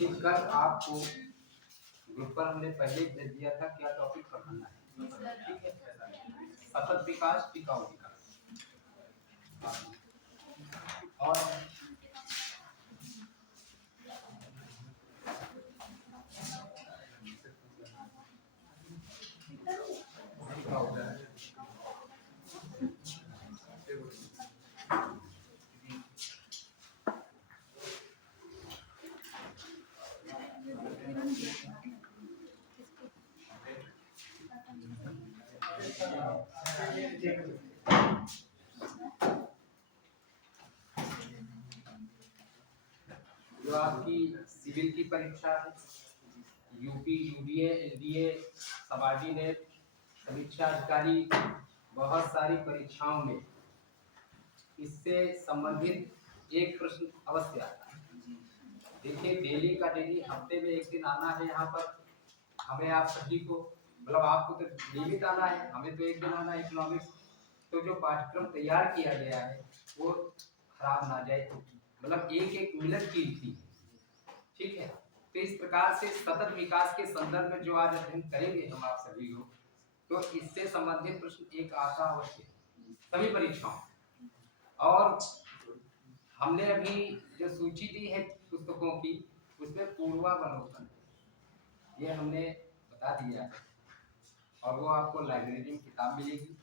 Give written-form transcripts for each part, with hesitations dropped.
देखिए, कल आपको ग्रुप पर हमने पहले ही भेज दिया था क्या टॉपिक पढ़ाना है। ठीक है, सतत विकास, टिकाऊ विकास। और टिकाऊ जो आपकी सिविल की परीक्षा है, यूपी, यूडीए, एलडीए, सबॉर्डिनेट, समीक्षा अधिकारी, बहुत सारी परीक्षाओं में इससे संबंधित एक प्रश्न अवश्य आता है। देखिए, डेली का डेली, हफ्ते में एक दिन आना है यहाँ पर। हमें आप सभी को, मतलब आपको तो नियमित आना है, हमें तो एक दिन आना है इकोनॉमिक्स। तो जो पाठ्यक्रम तैयार किया गया है वो खराब ना जाए, मतलब एक एक मिनट कीमती है। ठीक है, तो इस प्रकार से सतत विकास के संदर्भ में जो आज अध्ययन करेंगे हम आप सभी लोग, तो इससे संबंधित प्रश्न एक आता अवश्य सभी परीक्षाओं। और हमने अभी जो सूची दी है पुस्तकों की, उसमें पूर्वावलोकन ये हमने बता दिया है, और वो आपको लाइब्रेरी में किताब मिलेगी।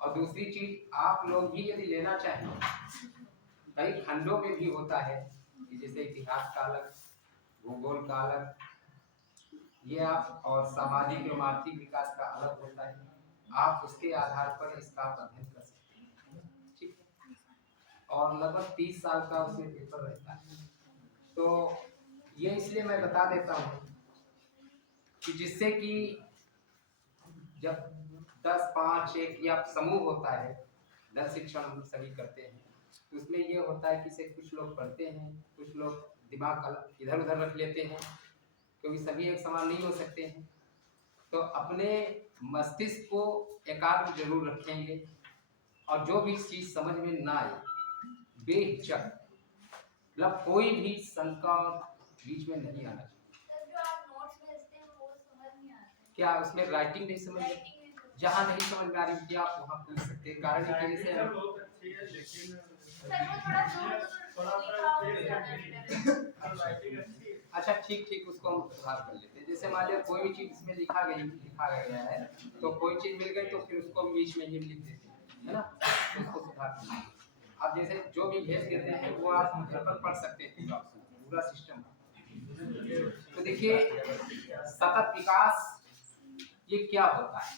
और दूसरी चीज, आप लोग भी यदि लेना चाहें, कई खंडों में भी होता है कि जैसे इतिहास का अलग, भूगोल का अलग, ये आप, और सामाजिक एवं आर्थिक विकास का अलग होता है। आप उसके आधार पर इसका अध्ययन कर सकते हैं। ठीक है, और लगभग 30 साल का उसमें पेपर रहता है। तो ये इसलिए मैं बता देता हूँ कि जिससे कि जब 10, 5, 1 या समूह होता है, 10 शिक्षण हम सभी करते हैं, तो उसमें ये होता है कि से कुछ लोग पढ़ते हैं, कुछ लोग दिमाग इधर उधर रख लेते हैं, क्योंकि सभी एक समान नहीं हो सकते हैं। तो अपने मस्तिष्क को एकाग्र जरूर रखेंगे, और जो भी चीज समझ में ना आए, बेहिचक, मतलब कोई भी शंका बीच में नहीं आना चाहिए। जो आप नोट्स भेजते हैं वो समझ नहीं आता। क्या उसमें राइटिंग नहीं समझ में? जहाँ नहीं समझ में आ रही थी आप वहाँ पूछ सकते हैं। कारण की वजह से बहुत अच्छी है, लेकिन सर वो थोड़ा दूर लिखा हो ज्यादा। अच्छा, ठीक, उसको हम सुधार कर लेते हैं। जैसे मान लिया कोई भी चीज इसमें लिखा गया है, तो कोई चीज मिल गई तो फिर उसको बीच में ही लिख देते हैं, है ना, तो उसको सुधार कर लेते हैं। आप जैसे जो भी भेज देते हैं वो आप घर पर पढ़ सकते हैं, पूरा सिस्टम। तो देखिए, सतत विकास ये क्या होता है?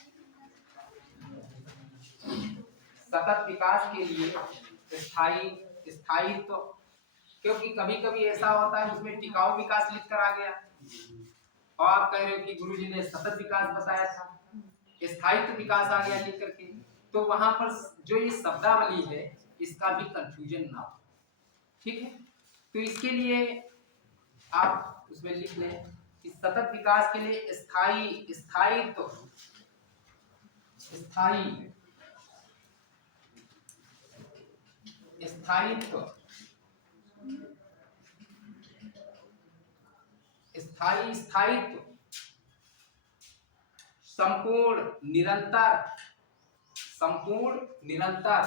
सतत विकास के लिए स्थायित्व, क्योंकि कभी कभी ऐसा होता है उसमें टिकाऊ विकास लिख कर आ गया, और आप कह रहे हो कि गुरुजी ने सतत विकास बताया था, स्थायित्व विकास आ गया लिख करके, तो वहां पर जो ये शब्दावली है इसका भी कंफ्यूजन ना हो। ठीक है, तो इसके लिए आप उसमें लिख लें कि सतत विकास के लिए स्थायित्व स्थायित्व, संपूर्ण निरंतर,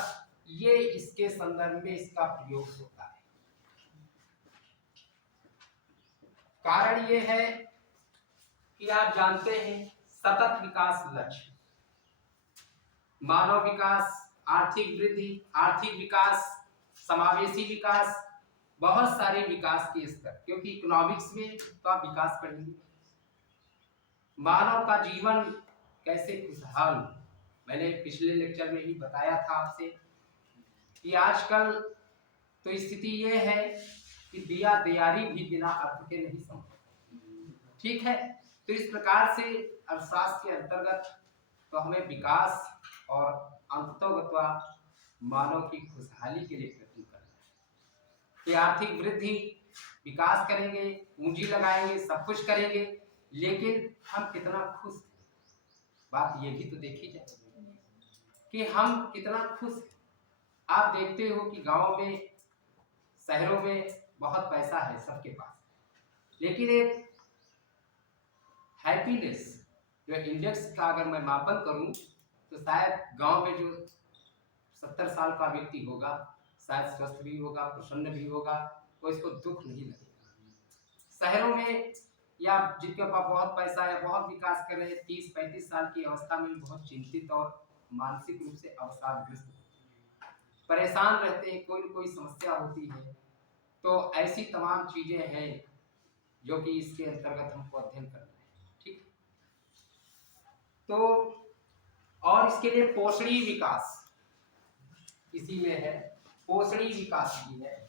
ये इसके संदर्भ में इसका प्रयोग होता है। कारण ये है कि आप जानते हैं सतत विकास लक्ष्य, मानव विकास, आर्थिक वृद्धि, आर्थिक विकास, समावेशी विकास, बहुत सारे विकास के स्तर, क्योंकि इकोनॉमिक्स में तो आप विकास पढ़ेंगे। मानव का जीवन कैसे खुशहाल, मैंने पिछले लेक्चर में ही बताया था आपसे कि आजकल तो स्थिति ये है कि दिया दियारी भी बिना अर्थ के नहीं समझ। ठीक है, तो इस प्रकार से अर्थशास्त्र के अंतर्गत तो हमें विकास और अंततोगत्वा मानव की खुशहाली के लिए प्रयत्न करना है कि आर्थिक वृद्धि, विकास करेंगे, पूंजी लगाएंगे, सब कुछ करेंगे, लेकिन हम कितना खुश हैं, बात ये भी तो देखी जाए कि हम कितना खुश हैं। आप देखते हो कि गांव में, शहरों में बहुत पैसा है सबके पास, लेकिन एक हैप्पीनेस जो इंडेक्स का अगर मैं मापन करूं तो शायद गांव में जो 70 साल का व्यक्ति होगा शायद स्वस्थ भी होगा, प्रसन्न भी होगा, कोई इसको दुख नहीं लगेगा। शहरों में या जिनके पास बहुत पैसा है, बहुत विकास कर रहे हैं, 30-35 साल की अवस्था में बहुत चिंतित और मानसिक रूप से अवसादग्रस्त परेशान रहते हैं, कोई न कोई समस्या होती है। तो ऐसी तमाम चीजें हैं जो कि इसके अंतर्गत हमको अध्ययन करना है। ठीक, तो और इसके लिए पोषणी विकास इसी में है, पोषणी विकास भी है।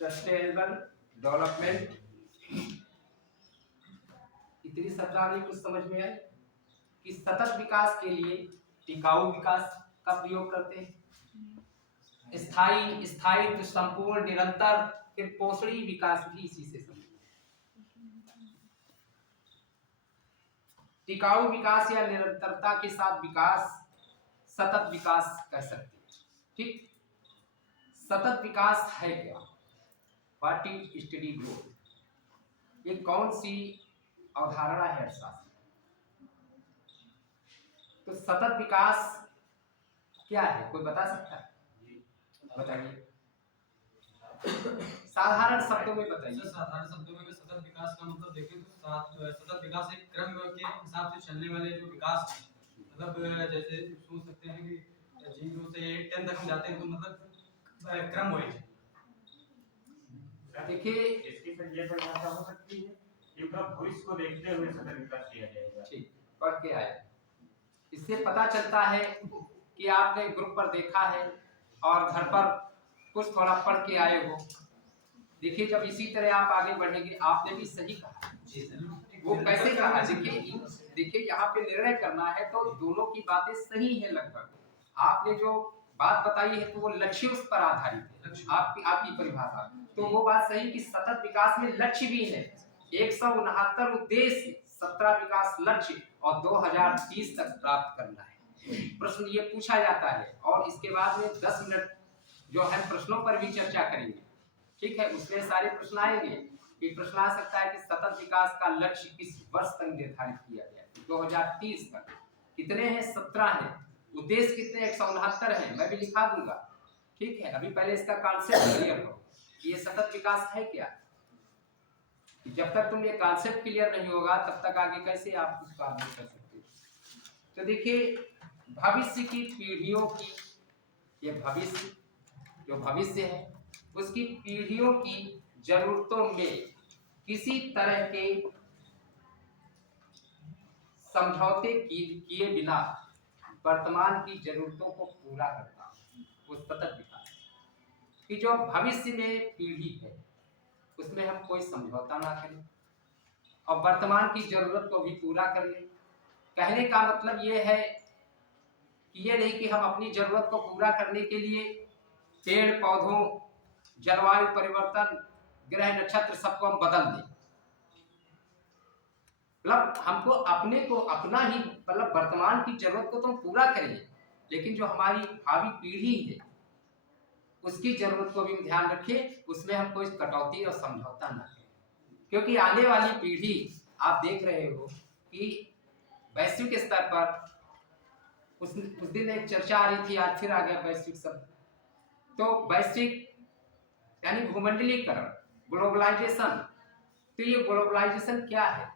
सस्टेनेबल डेवलपमेंट, इतनी शब्दावली कुछ समझ में आए कि सतत विकास के लिए टिकाऊ विकास का प्रयोग करते हैं, स्थायी, स्थायित्व, संपूर्ण, निरंतर, फिर पोषणी विकास भी इसी से संबंधित। टिकाऊ विकास या निरंतरता के साथ विकास सतत विकास कह सकते हैं। ठीक, सतत विकास है क्या? What is study growth? ये कौन सी अवधारणा है अर्थशास्त्र? तो सतत विकास क्या है, कोई बता सकता है? बताइए, साधारण शब्दों में बताइए। साधारण शब्दों में सतत विकास का मतलब देखें तो सतत विकास एक क्रम के हिसाब से चलने वाले जो विकास है, मतलब जैसे सोच सकते हैं कि 0 से 10 तक हम जाते हैं तो मतलब क्रम वाइज। देखिए इसकी संजय परिभाषा हो सकती है कि भविष्य को देखते हुए सतत विकास किया जाएगा। ठीक, पढ़ के आए, इससे पता चलता है कि आपने ग्रुप पर देखा है और घर पर कुछ थोड़ा पढ़ के आए हो। देखिए जब इसी तरह आप आगे बढ़ेंगे, आपने भी सही कहा। वो कैसे कहा? देखिए यहाँ पे निर्णय करना है तो दोनों की बातें सही है लगभग। आपने जो बात बताई है तो वो लक्ष्य उस पर आधारित है, आपकी परिभाषा। तो वो बात सही कि सतत विकास में लक्ष्य भी है, 169 उद्देश्य, 17 विकास लक्ष्य और 2030 तक प्राप्त करना है। प्रश्न ये पूछा जाता है और इसके बाद में 10 मिनट जो है प्रश्नों पर भी चर्चा करेंगे। ठीक है, उसमें सारे प्रश्न आएंगे। एक प्रश्न आ सकता है कि सतत विकास का लक्ष्य किस वर्ष तक निर्धारित किया गया? 2030 तक। कितने हैं? 17 हैं। उद्देश्य कितने? 169 हैं। मैं भी लिखा दूंगा। ठीक है, अभी पहले इसका कॉन्सेप्ट क्लियर करो, ये सतत विकास है क्या। जब तक तुम ये कॉन्सेप्ट क्लियर नहीं होगा तब तक आगे कैसे आप उसका अध्ययन कर सकते हो। तो देखिए, भविष्य की पीढ़ियों की, ये भविष्य जो भविष्य है उसकी पीढ़ियों की जरूरतों में किसी तरह के समझौते किए बिना वर्तमान की जरूरतों को पूरा करना, वो सतत विकास कि जो भविष्य में पीढ़ी है उसमें हम कोई समझौता ना करें और वर्तमान की जरूरत को भी पूरा कर लें। कहने का मतलब ये है कि ये नहीं कि हम अपनी जरूरत को पूरा करने के लिए पेड़ पौधों, जलवायु परिवर्तन, ग्रह नक्षत्र सबको हम बदल दें। मतलब हमको अपने को अपना ही, मतलब वर्तमान की जरूरत को तो हम पूरा करेंगे, लेकिन जो हमारी भावी पीढ़ी है उसकी जरूरत को भी ध्यान रखें, उसमें हम कोई कटौती और समझौता ना करें। क्योंकि आने वाली पीढ़ी, आप देख रहे हो कि वैश्विक स्तर पर उस दिन एक चर्चा आ रही थी, आज फिर आ गया वैश्विक शब्द। तो वैश्विक यानी भूमंडलीकरण, ग्लोबलाइजेशन। तो ये ग्लोबलाइजेशन क्या है?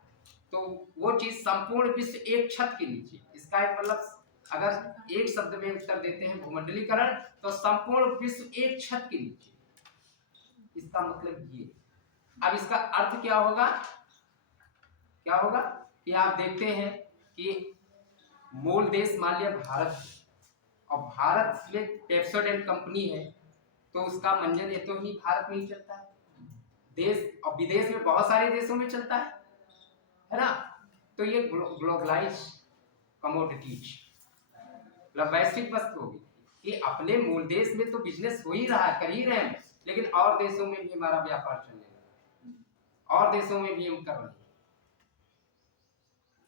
तो वो चीज संपूर्ण विश्व एक छत के नीचे, इसका एक मतलब अगर एक शब्द में उत्तर देते हैं भूमंडलीकरण, तो संपूर्ण विश्व एक छत के नीचे, इसका मतलब ये। अब इसका अर्थ क्या होगा? क्या होगा कि आप देखते हैं कि मूल देश मान लिया भारत और भारत में पेप्सोडेंट कंपनी है, तो उसका मंजन ये तो ही भारत में ही चलता है। देश और विदेश में बहुत सारे देशों में चलता है ना। तो ये ग्लोबलाइज कमोडिटीज, मतलब वैश्विक वस्तु होगी। कि अपने मूल देश में तो बिजनेस हो ही रहा है, कर ही रहे हैं, लेकिन और देशों में भी हमारा व्यापार चलने लगा, और देशों में भी हम कर रहे हैं।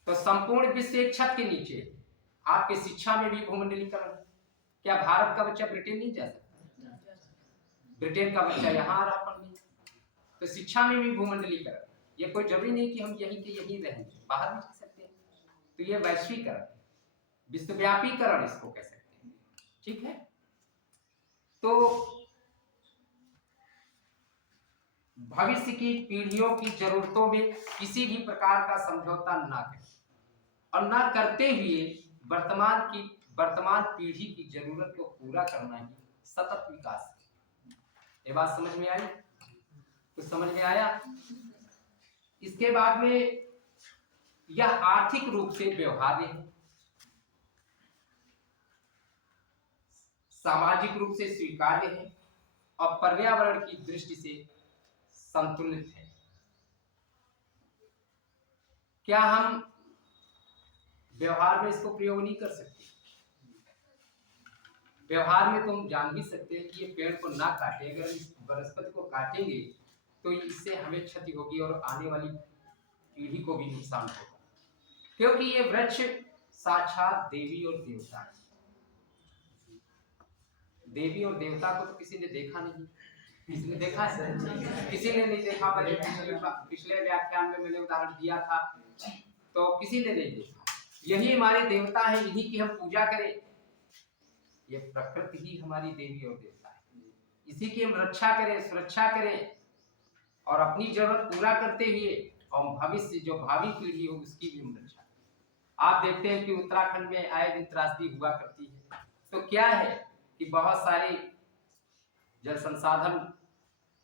तो संपूर्ण विश्व एक छत के नीचे है। आपके शिक्षा में भी भूमंडलीकरण। क्या भारत का बच्चा ब्रिटेन नहीं जा सकता? ब्रिटेन का बच्चा यहाँ आ रहा पढ़ने। तो शिक्षा में भी भूमंडलीकरण। ये कोई जरूरी नहीं कि हम यहीं के यहीं रहेंगे, बाहर भी जा सकते हैं। तो ये वैश्वीकरण, विश्वव्यापीकरण इसको कह सकते हैं। ठीक है, तो भविष्य की पीढ़ियों की जरूरतों में किसी भी प्रकार का समझौता ना करें, और ना करते हुए वर्तमान पीढ़ी की जरूरत को पूरा करना ही सतत विकास है। ये बात समझ में आई? कुछ समझ में आया? इसके बाद में यह आर्थिक रूप से व्यवहार्य है, सामाजिक रूप से स्वीकार्य है, और पर्यावरण की दृष्टि से संतुलित है। क्या हम व्यवहार में इसको प्रयोग नहीं कर सकते? व्यवहार में तो हम जान भी सकते हैं कि ये पेड़ को ना काटें, अगर इस वनस्पति को काटेंगे तो इससे हमें क्षति होगी और आने वाली पीढ़ी को भी नुकसान होगा, क्योंकि ये वृक्ष साक्षात देवी और देवता है। देवी और देवता को तो किसी ने देखा नहीं। किसी ने देखा है? किसी ने नहीं देखा। पिछले व्याख्यान में मैंने उदाहरण दिया था, तो किसी ने नहीं देखा। यही हमारे देवता हैं, इन्हीं की हम पूजा करें। ये प्रकृति ही हमारी देवी और देवता है, इसी की हम रक्षा करें, सुरक्षा करें, और अपनी जरूरत पूरा करते हुए और भविष्य जो भावी पीढ़ी हो उसकी भी हम रक्षा करें। आप देखते हैं कि उत्तराखंड में आए दिन त्रासदी हुआ करती है। तो क्या है कि बहुत सारे जल संसाधन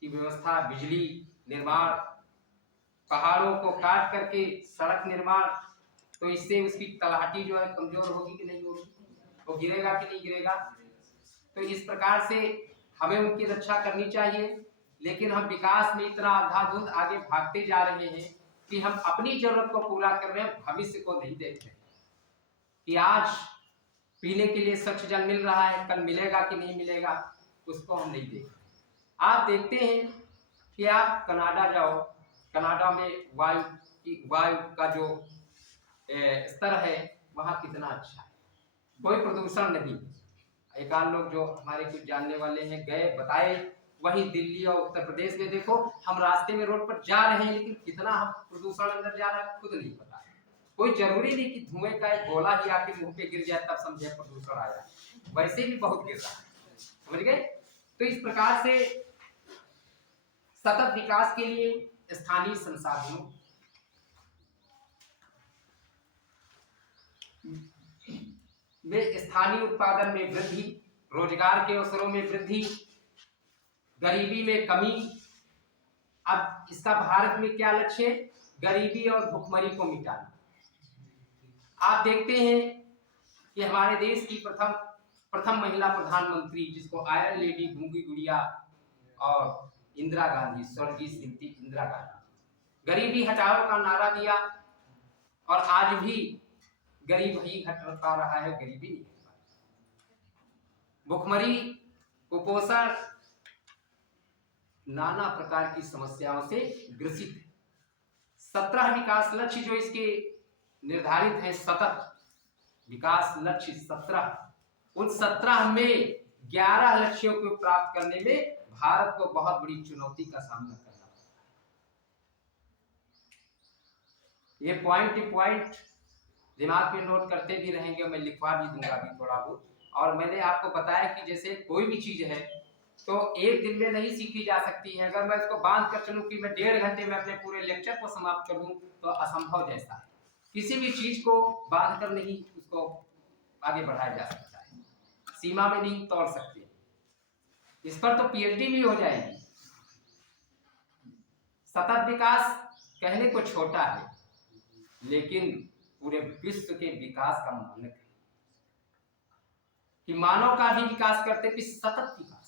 की व्यवस्था, बिजली निर्माण, पहाड़ों को काट करके सड़क निर्माण, तो इससे उसकी तलहटी जो है कमजोर होगी कि नहीं होगी? वो गिरेगा कि नहीं गिरेगा? तो इस प्रकार से हमें उनकी रक्षा करनी चाहिए। लेकिन हम विकास में इतना अंधाधुंध आगे भागते जा रहे हैं कि हम अपनी जरूरत को पूरा कर रहे हैं, भविष्य को नहीं देख रहे कि आज पीने के लिए स्वच्छ जल मिल रहा है, कल मिलेगा कि नहीं मिलेगा, उसको हम नहीं देख रहे। आप देखते हैं कि आप कनाडा जाओ, कनाडा में वायु का जो स्तर है वहाँ कितना अच्छा है, कोई प्रदूषण नहीं। एक आध लोग जो हमारे कुछ जानने वाले हैं गए, बताए। वही दिल्ली और उत्तर प्रदेश में देखो, हम रास्ते में रोड पर जा रहे हैं, लेकिन कितना हम प्रदूषण अंदर जा रहा है खुद नहीं पता। कोई जरूरी नहीं कि धुएं का एक गोला ही आके मुंह पे गिर जाए तब समझे प्रदूषण आया, वैसे भी बहुत गिर रहा है। समझ गए? तो इस प्रकार से सतत विकास के लिए स्थानीय संसाधनों में, स्थानीय उत्पादन में वृद्धि, रोजगार के अवसरों में वृद्धि, गरीबी में कमी। अब इसका भारत में क्या लक्ष्य है? गरीबी और भुखमरी को मिटाना। आप देखते हैं कि हमारे देश की प्रथम महिला प्रधानमंत्री, जिसको आयरन लेडी, गूंगी गुड़िया और इंदिरा गांधी, स्वर्गीय श्रीमती इंदिरा गांधी, गरीबी हटाओ का नारा दिया, और आज भी गरीब ही हट पा रहा है, गरीबी नहीं हट पा रही। भुखमरी, कुपोषण, नाना प्रकार की समस्याओं से ग्रसित है। 17 विकास लक्ष्य जो इसके निर्धारित है, सतत विकास लक्ष्य 17, उन 17 में 11 लक्ष्यों को प्राप्त करने में भारत को बहुत बड़ी चुनौती का सामना करना पड़ा। ये पॉइंट दिमाग में नोट करते भी रहेंगे, मैं लिखवा भी दूंगा अभी थोड़ा बहुत। और मैंने आपको बताया कि जैसे कोई भी चीज है तो एक दिन में नहीं सीखी जा सकती है। अगर मैं इसको बांध कर चलूं कि मैं 1.5 घंटे में अपने पूरे लेक्चर को समाप्त कर दूं तो असंभव जैसा है। किसी भी चीज को बांध कर नहीं उसको आगे बढ़ाया जा सकता है, सीमा में नहीं तोड़ सकते। इस पर तो पीएचडी भी हो जाएगी। सतत विकास कहने को छोटा है, लेकिन पूरे विश्व के विकास का मानक है कि मानव का भी विकास करते भी सतत विकास,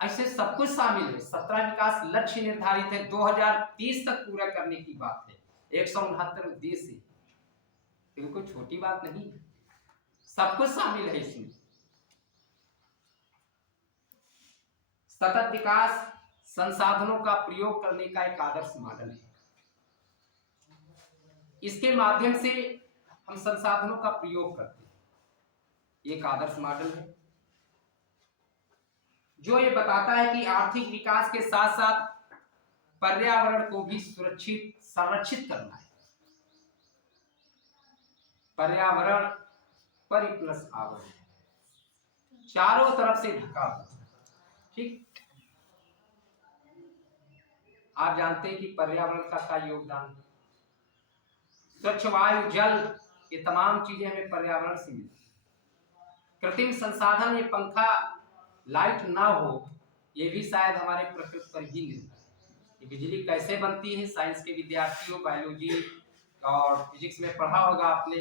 ऐसे सब कुछ शामिल है। 17 विकास लक्ष्य निर्धारित है, 2030 तक पूरा करने की बात है। 169 उद्देश्य, बिल्कुल छोटी बात नहीं है। सब कुछ शामिल है इसमें। सतत विकास संसाधनों का प्रयोग करने का एक आदर्श मॉडल है। इसके माध्यम से हम संसाधनों का प्रयोग करते हैं। एक आदर्श मॉडल है जो ये बताता है कि आर्थिक विकास के साथ साथ पर्यावरण को भी सुरक्षित संरक्षित करना है। पर्यावरण पर प्लस आवरण, चारों तरफ से ढका हुआ। ठीक, आप जानते हैं कि पर्यावरण का क्या योगदान है। स्वच्छ वायु, जल, ये तमाम चीजें हमें पर्यावरण से मिलती हैं। कृत्रिम संसाधन, ये पंखा, लाइट ना हो, ये भी शायद हमारे प्रकृति पर ही निर्भर है। बिजली कैसे बनती है, साइंस के विद्यार्थियों बायोलॉजी और फिजिक्स में पढ़ा होगा आपने।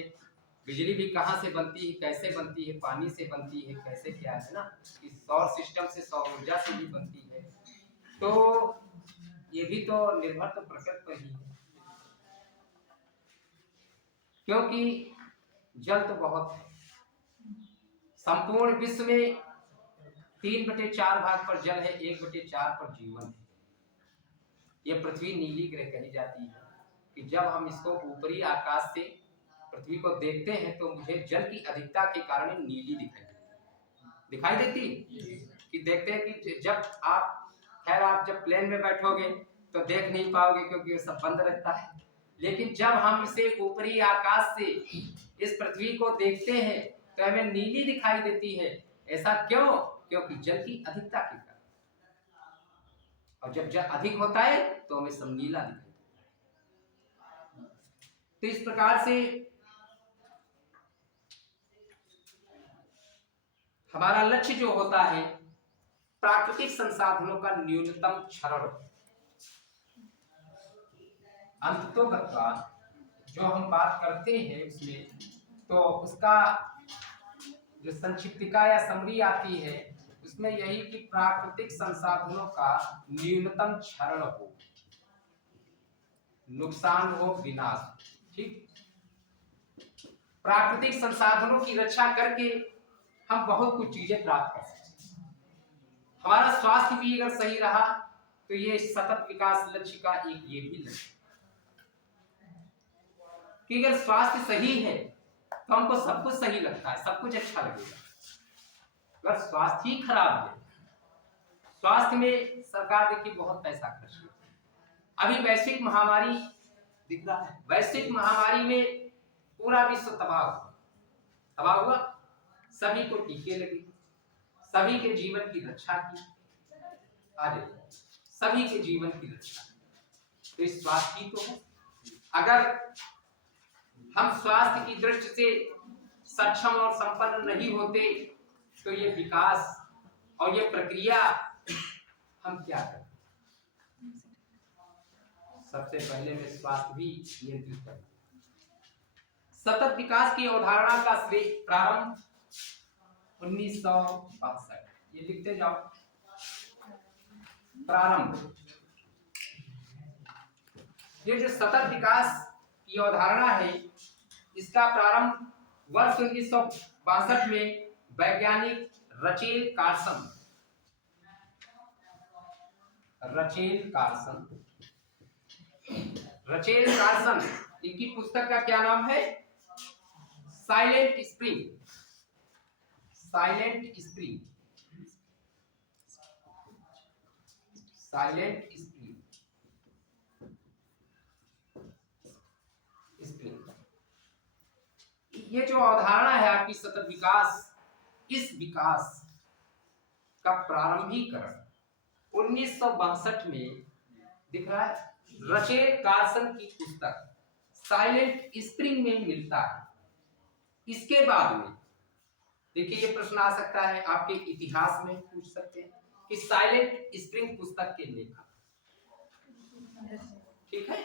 बिजली भी कहाँ से बनती है, कैसे बनती है, पानी से बनती है, कैसे क्या है ना, इस सौर सिस्टम से, सौर ऊर्जा से भी बनती है। तो ये भी तो निर्भर तो प्रकृति पर ही है, क्योंकि जल तो बहुत है। संपूर्ण विश्व में 3/4 भाग पर जल है, 1/4 पर जीवन है। यह पृथ्वी नीली ग्रह कही जाती है कि जब हम इसको ऊपरी आकाश से पृथ्वी को देखते हैं तो मुझे जल की अधिकता के कारण नीली दिखाई देती कि देखते हैं कि जब आप जब प्लेन में बैठोगे तो देख नहीं पाओगे क्योंकि सब बंद रहता है, लेकिन जब हम इसे ऊपरी आकाश से इस पृथ्वी को देखते हैं तो हमें नीली दिखाई देती है। ऐसा क्यों? क्योंकि जल की अधिकता के कारण। और जब जल अधिक होता है तो हमें सब नीला दिखाई देता है। तो इस प्रकार से हमारा लक्ष्य जो होता है प्राकृतिक संसाधनों का न्यूनतम क्षरण। अंततोगत्वा जो हम बात करते हैं उसमें तो उसका जो संक्षिप्तिका या समरी आती है उसमें यही कि प्राकृतिक संसाधनों का न्यूनतम क्षरण हो, नुकसान हो, विनाश। ठीक, प्राकृतिक संसाधनों की रक्षा करके हम बहुत कुछ चीजें प्राप्त कर सकते हैं। हमारा स्वास्थ्य भी अगर सही रहा तो ये सतत विकास लक्ष्य का एक ये भी लक्ष्य कि अगर स्वास्थ्य सही है तो हमको सब कुछ सही लगता है, सब कुछ अच्छा लगेगा। अगर स्वास्थ्य ही खराब है, स्वास्थ्य में सरकार देखिए बहुत पैसा खर्च करती है। अभी वैश्विक महामारी दिख रहा है, वैश्विक महामारी में पूरा विश्व तबाह हुआ, सभी को टीके लगे, सभी के जीवन की रक्षा की, सभी के जीवन की रक्षा। तो इस स्वास्थ्य की तो है। अगर हम स्वास्थ्य की दृष्टि से सक्षम और संपन्न नहीं होते तो ये विकास और ये प्रक्रिया हम क्या करें? सबसे पहले में स्वास्थ्य भी नियंत्रित करें। सतत विकास की अवधारणा का प्रारंभ 1962, ये लिखते जाओ। प्रारंभ, ये जो सतत विकास की अवधारणा है इसका प्रारंभ वर्ष 1962 में वैज्ञानिक रचेल कार्सन, इनकी पुस्तक का क्या नाम है? Silent spring. ये जो अवधारणा है आपकी सतत विकास, इस विकास का प्रारंभीकरण 1962 में दिख रहा है, रचेल कार्सन की पुस्तक साइलेंट स्प्रिंग में मिलता है। इसके बाद में देखिए ये प्रश्न आ सकता है आपके इतिहास में, पूछ सकते हैं कि साइलेंट स्प्रिंग पुस्तक के लेखक, ठीक है?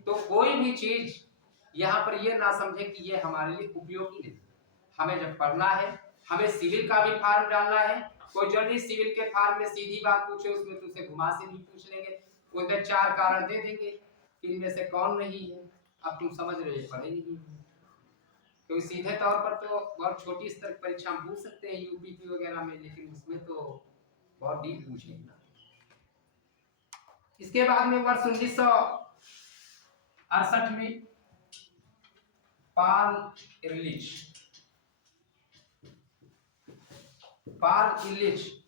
तो कोई भी चीज यहाँ पर ये ना समझे कि ये हमारे लिए उपयोगी नहीं। हमें जब पढ़ना है, हमें सिविल का भी फॉर्म डालना है, कोई जर्नलिस्ट सिविल के फॉर्म में सीधी बात पूछे उसमें तुझसे घुमा से नहीं पूछ लेंगे, वो 4 कारण दे देंगे, इनमें से कौन नहीं है। अब तुम समझ रहे, पढ़े नहीं, क्योंकि सीधे तौर पर तो बहुत छोटी स्तर की परीक्षा हम पूछ सकते हैं यूपी की वगैरह में, लेकिन उसमें तो बहुत डीप पूछेंगे। इसके बाद में वर्ष 1968 में पाल इलिच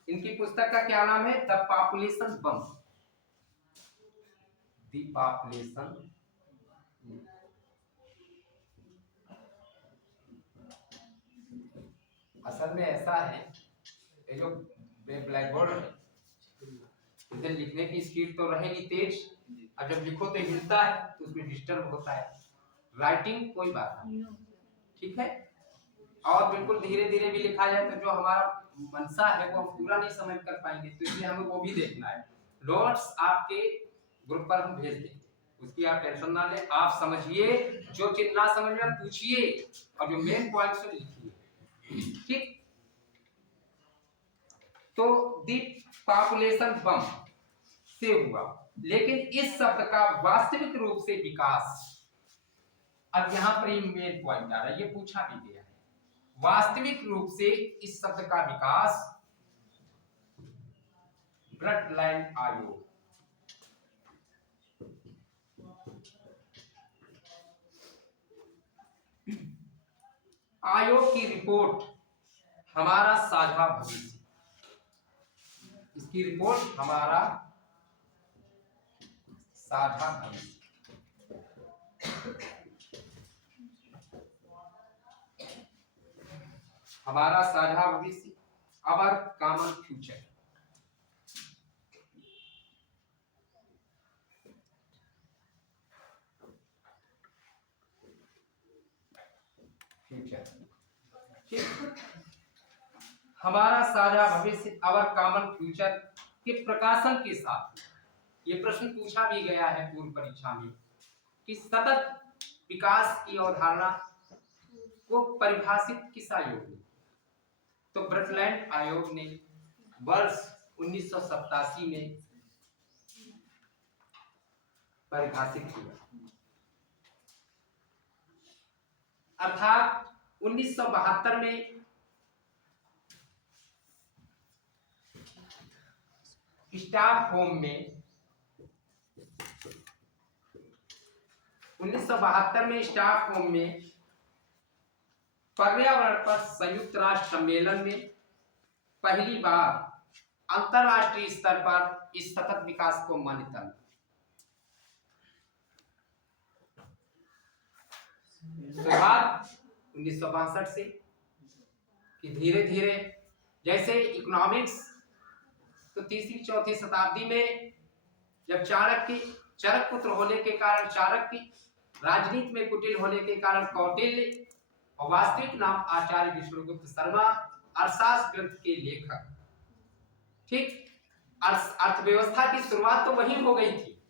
इनकी पुस्तक का क्या नाम है? The population bomb. The population असल में ऐसा है, ये जो ब्लैक बोर्ड है इसे लिखने की स्पीड तो रहेगी तेज, और जब लिखो तो हिलता है तो उसमें डिस्टर्ब होता है। राइटिंग कोई बात नहीं, ठीक है। और बिल्कुल धीरे धीरे भी लिखा जाए तो जो हमारा मनसा है वो हम पूरा नहीं समझ कर पाएंगे, तो इसलिए हमें वो भी देखना है। नोट्स आपके ग्रुप पर हम भेज देंगे, उसकी आप टेंशन ना लें। आप समझिए, जो चीज ना समझ में पूछिए और जो मेन पॉइंट से लिखिए, ठीक। तो दी पॉपुलेशन बम से हुआ, लेकिन इस शब्द का वास्तविक रूप से विकास, अब यहां पर मेन पॉइंट आ रहा है, ये पूछा भी गया है। वास्तविक रूप से इस शब्द का विकास ब्लडलाइन आयोग की रिपोर्ट हमारा साझा भविष्य, इसकी रिपोर्ट हमारा साझा भविष्य, हमारा साझा भविष्य, आवर कॉमन फ्यूचर। हमारा साझा भविष्य, आवर कॉमन फ्यूचर के प्रकाशन के साथ ये प्रश्न पूछा भी गया है पूर्व परीक्षा में कि सतत विकास की अवधारणा को परिभाषित किस आयोग ने? तो ब्रटलैंड आयोग ने वर्ष 1987 में परिभाषित किया, अर्थात 1972 में स्टॉकहोम में 1972 में स्टॉकहोम में पर्यावरण पर संयुक्त राष्ट्र सम्मेलन में पहली बार अंतरराष्ट्रीय स्तर पर इस सतत विकास को मान्यता मिली। शुरुआत 1962 से कि धीरे धीरे जैसे इकोनॉमिक्स तो तीसरी चौथी शताब्दी में जब चाणक्य चरक पुत्र होने के कारण चाणक्य, राजनीति में कुटिल होने के कारण कौटिल्य, और वास्तविक नाम आचार्य विष्णुगुप्त शर्मा, अर्थशास्त्र ग्रंथ के लेखक, ठीक। अर्थव्यवस्था की शुरुआत तो वहीं हो गई थी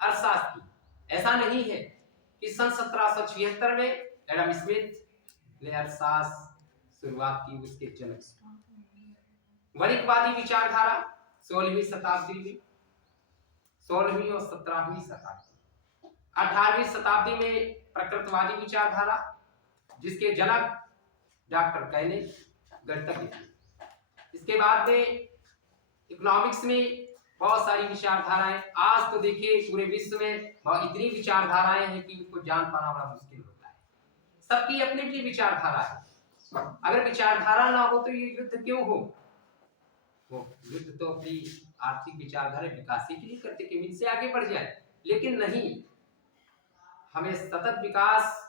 अर्थशास्त्र की। ऐसा नहीं है कि सन 1776 में एडम स्मिथ ने अर्थशास्त्र शुरुआत की, उसके जनक वणिकवादी विचारधारा 16वीं शताब्दी में, 16वीं और 17वीं शताब्दी, 18वीं शताब्दी में प्रकृतिवादी विचारधारा जिसके जनक डॉक्टर कैने गणतज्ञ। इसके बाद में इकोनॉमिक्स में बहुत सारी विचारधाराएं, आज तो देखिए पूरे विश्व में इतनी विचारधाराएं हैं कि उनको जान पाना बड़ा मुश्किल होता है। सबकी अपनी अपनी विचारधारा है। अगर विचारधारा ना हो तो ये युद्ध क्यों हो? वो युद्ध तो अपनी आर्थिक विचारधारा विकास के लिए करते कि इनसे आगे बढ़ जाए, लेकिन नहीं, हमें सतत विकास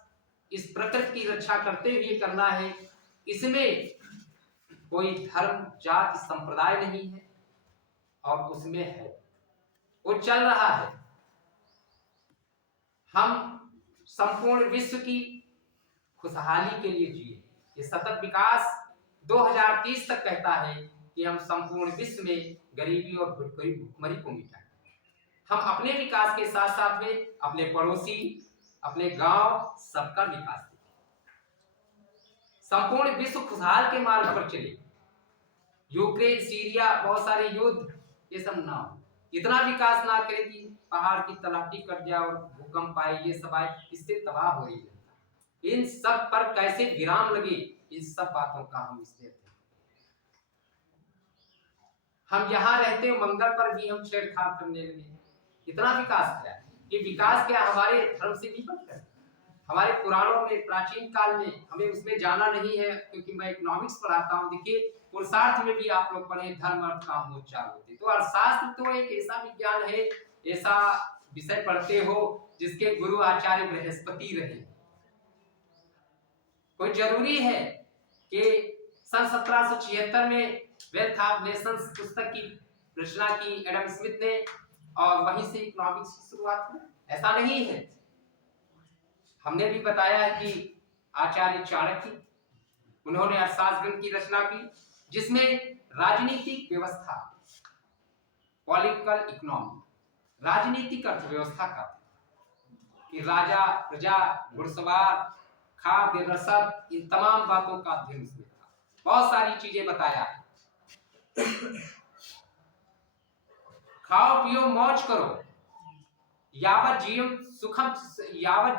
इस प्रकृति की रक्षा करते हुए करना है। इसमें कोई धर्म जाति संप्रदाय नहीं है, और उसमें है वो चल रहा है। हम संपूर्ण विश्व की खुशहाली के लिए जिए। ये सतत विकास 2030 तक कहता है कि हम संपूर्ण विश्व में गरीबी और भुखमरी को मिटाएं। हम अपने विकास के साथ साथ में अपने पड़ोसी, अपने गांव, सबका विकास करें। संपूर्ण विश्व खुशहाल के मार्ग पर चले। यूक्रेन, सीरिया, बहुत सारे युद्ध, ये सब ना हो। इतना विकास ना करें कि पहाड़ की तलहटी कट जाए और भूकंप आए, ये सब आए, इससे तबाह हो रही है। इन सब पर कैसे विराम लगे, इन सब बातों का हम इसलिए थे। हम यहाँ रहते मंगल पर भी हम छेड़छाड़ करने लगे। इतना विकास क्या है? ये विकास क्या हमारे धर्म से भी बनता है। हमारे पुराणों में प्राचीन काल में हमें उसमें जाना नहीं है, क्योंकि मैं इकोनॉमिक्स पढ़ाता हूँ। देखिए पुरुषार्थ में भी आप लोग पढ़े धर्म अर्थ काम मोक्ष चार होते। तो अर्थशास्त्र तो एक ऐसा विज्ञान है, ऐसा विषय पढ़ते हो जिसके गुरु आचार्य बृहस्पति रहे। कोई जरूरी है कि सन 1776 में वेल्थ ऑफ नेशंस पुस्तक की रचना की एडम स्मिथ ने, और वहीं से इकोनॉमिक्स की शुरुआत हुई? ऐसा नहीं है। हमने भी बताया है कि आचार्य चाणक्य, उन्होंने अर्थशास्त्र की रचना की, जिसमें राजनीतिक व्यवस्था, पॉलिटिकल इकोनॉमी, राजनीतिक अर्थव्यवस्था का, कि राजा प्रजा घुड़सवार खाद्य रसद, इन तमाम बातों का अध्ययन उसमें था। बहुत सारी चीजें बताया है। खाओ पियो मौज करो, यावत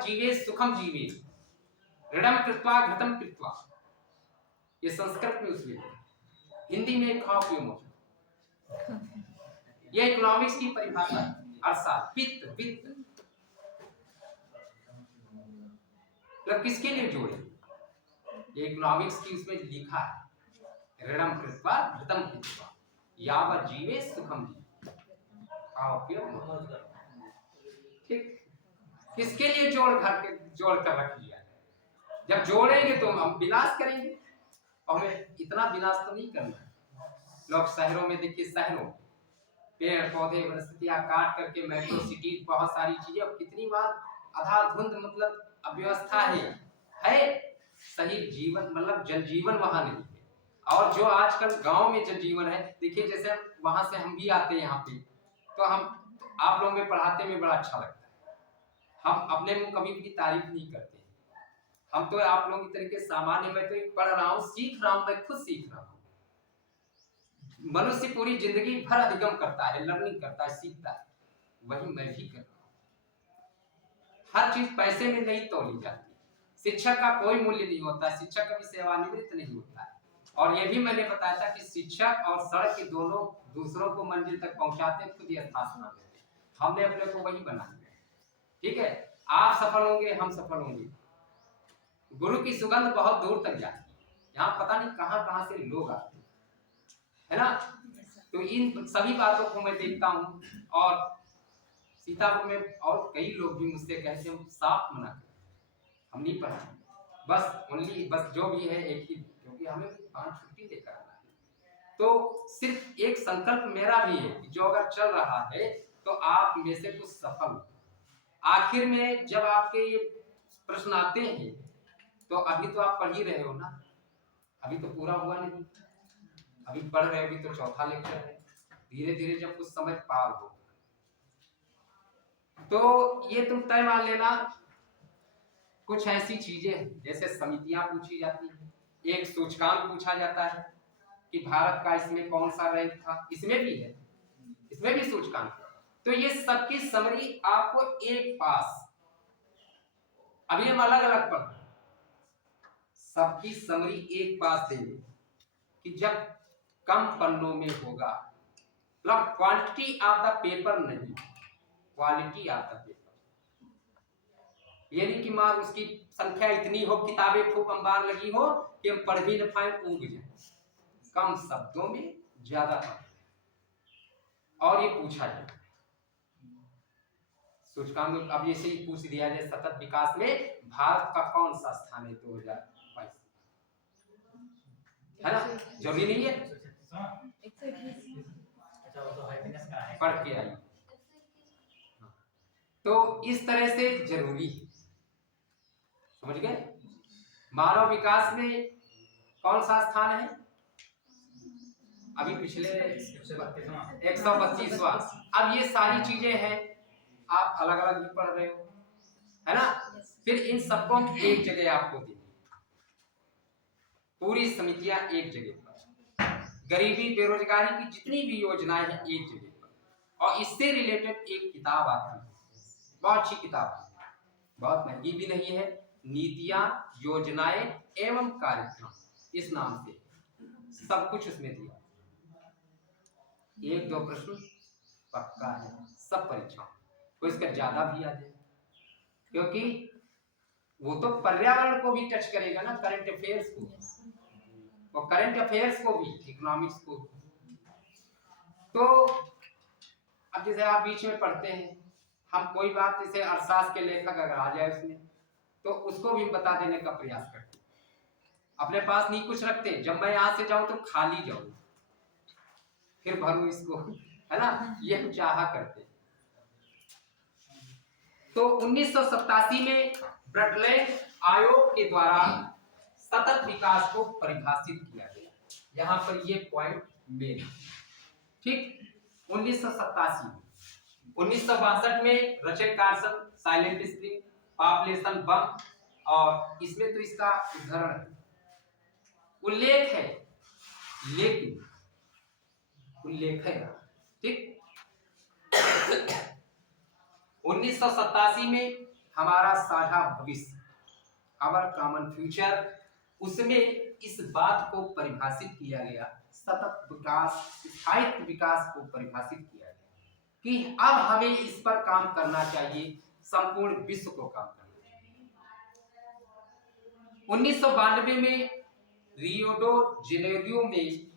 जीवे सुखम जीवे, ऋणम कृत्वा घृतम कृत्वा। ये संस्कृत में उसमें, हिंदी में खाओ पियो मौज। ये इकोनॉमिक्स की परिभाषा है। अर्थशास्त्र वित्त, वित्त मतलब किसके लिए जोड़े? ये इकोनॉमिक्स की उसमें लिखा है, ऋणम कृत्वा घृतम कृत्वा, यावत जीवे सुखम जीवे, खाओ पियो मौज करो। ठीक, किसके लिए जोड़ कर रख लिया है? जब जोड़ेंगे तो हम विनाश करेंगे, और हमें इतना विनाश तो नहीं करना है। लोग शहरों में देखिए, शहरों पेड़ पौधे वनस्पतियां काट करके मेट्रो सिटी, बहुत सारी चीजें, और कितनी बार अधाधुंध मतलब अव्यवस्था है सही जीवन मतलब जल जीवन वहां नहीं है। और जो आजकल गांव में जल जीवन है, देखिए जैसे वहां से हम भी आते हैं यहाँ पे, तो हम आप लोगों में पढ़ाते में बड़ा अच्छा लगता है। हम अपने मुंह कभी भी तारीफ नहीं करते हैं। हम तो आप लोगों की तरीके सामान्य, मैं तो पढ़ रहा हूँ, सीख रहा हूँ, मैं खुद सीख रहा हूँ। मनुष्य पूरी जिंदगी भर अधिगम करता है, लर्निंग करता है, सीखता है, वही मैं भी कर रहा हूँ। हर चीज पैसे में नहीं तोली जाती। शिक्षक का कोई मूल्य नहीं होता, शिक्षक कभी सेवानिवृत्त नहीं होता है। और ये भी मैंने बताया था कि शिक्षक और सड़क के दोनों दूसरों को मंजिल तक पहुंचाते, खुद ही स्थान देते। हमने अपने को वही बना लिया। ठीक है, आप सफल होंगे, हम सफल होंगे। गुरु की सुगंध बहुत दूर तक जाती है, यहाँ पता नहीं कहां कहां से लोग आते हैं, है ना। तो इन सभी बातों को मैं देखता हूँ, और सीतापुर में और कई लोग भी मुझसे कहते हैं, साफ मना कर, हम नहीं पढ़ा, बस जो भी है एक ही, क्योंकि हमें 5 छुट्टी लेकर आना है। तो सिर्फ एक संकल्प मेरा भी है कि जो अगर चल रहा है तो आप में से कुछ सफल हो। आखिर में जब आपके ये प्रश्न आते हैं, तो अभी तो आप पढ़ ही रहे हो ना, अभी तो पूरा हुआ नहीं, अभी पढ़ रहे हो, अभी तो चौथा लेक्चर है। धीरे धीरे जब कुछ समय पार हो, तो ये तुम तय मान लेना, कुछ ऐसी चीजें हैं जैसे समितियां पूछी जाती हैं, एक सूचकांक पूछा जाता है कि भारत का इसमें कौन सा रैंक था, इसमें भी है, इसमें भी सूचकांक। तो ये सबकी समरी आपको एक पास, अभी हम अलग अलग पढ़, सबकी समरी एक पास देंगे कि जब कम पन्नों में होगा, मतलब क्वांटिटी ऑफ द पेपर नहीं, क्वालिटी ऑफ द पेपर। ये नहीं कि मां उसकी संख्या इतनी हो, किताबें खूब अंबार लगी हो कि हम पढ़ भी न पाए, ऊब जाए। कम शब्दों में ज्यादा पढ़, और ये पूछा जाए सूचकांक। अब ऐसे ही पूछ दिया जाए, सतत विकास में भारत का कौन सा स्थान है 2022, है ना, जरूरी नहीं है पढ़ के आई। तो इस तरह से जरूरी है, समझ गए। मानव विकास में कौन सा स्थान है, अभी पिछले 132वां। अब ये सारी चीजें हैं, आप अलग अलग भी पढ़ रहे हो, है ना। फिर इन सबको एक जगह आपको देंगे, पूरी समितियां एक जगह पर, गरीबी बेरोजगारी की जितनी भी योजनाएं हैं एक जगह पर, और इससे रिलेटेड एक किताब आती है, बहुत अच्छी किताब है, बहुत महंगी भी नहीं है, नीतियां, योजनाएं एवं कार्यक्रम, इस नाम से सब कुछ उसमें दिया। 1-2 प्रश्न पक्का है सब परीक्षाओं, कोई इसका ज्यादा भी आ जाए, क्योंकि वो तो पर्यावरण को भी टच करेगा ना, करंट अफेयर्स को, और करंट अफेयर्स को भी, इकोनॉमिक्स को। तो अब जैसे आप बीच में पढ़ते हैं, हम कोई बात जैसे अरसास के लेखक अगर आ जाए उसमें, तो उसको भी बता देने का प्रयास करते हैं। अपने पास नहीं कुछ रखते, जब मैं यहाँ से जाऊं तो खाली जाऊं, फिर भरूं इसको, है ना, ये हम चाहा करते। तो 1987 में ब्रटलैंड आयोग के द्वारा सतत विकास को परिभाषित किया गया। यहाँ पर ये पॉइंट मेन, ठीक। 1987 में, 1962 में रचेट कार्सन, साइलेंट स्प्रिंग, पॉपुलेशन बम, और इसमें तो इसका उदाहरण है, उल्लेख है, लेकिन उल्लेख है, ठीक। 1987 में हमारा साझा भविष्य, आवर कॉमन फ्यूचर, उसमें इस बात को परिभाषित किया गया, सतत विकास, स्थायित्व विकास को परिभाषित किया गया कि अब हमें इस पर काम करना चाहिए, संपूर्ण विश्व को काम करना चाहिए। 1992 में रियो डो जेनेरियो में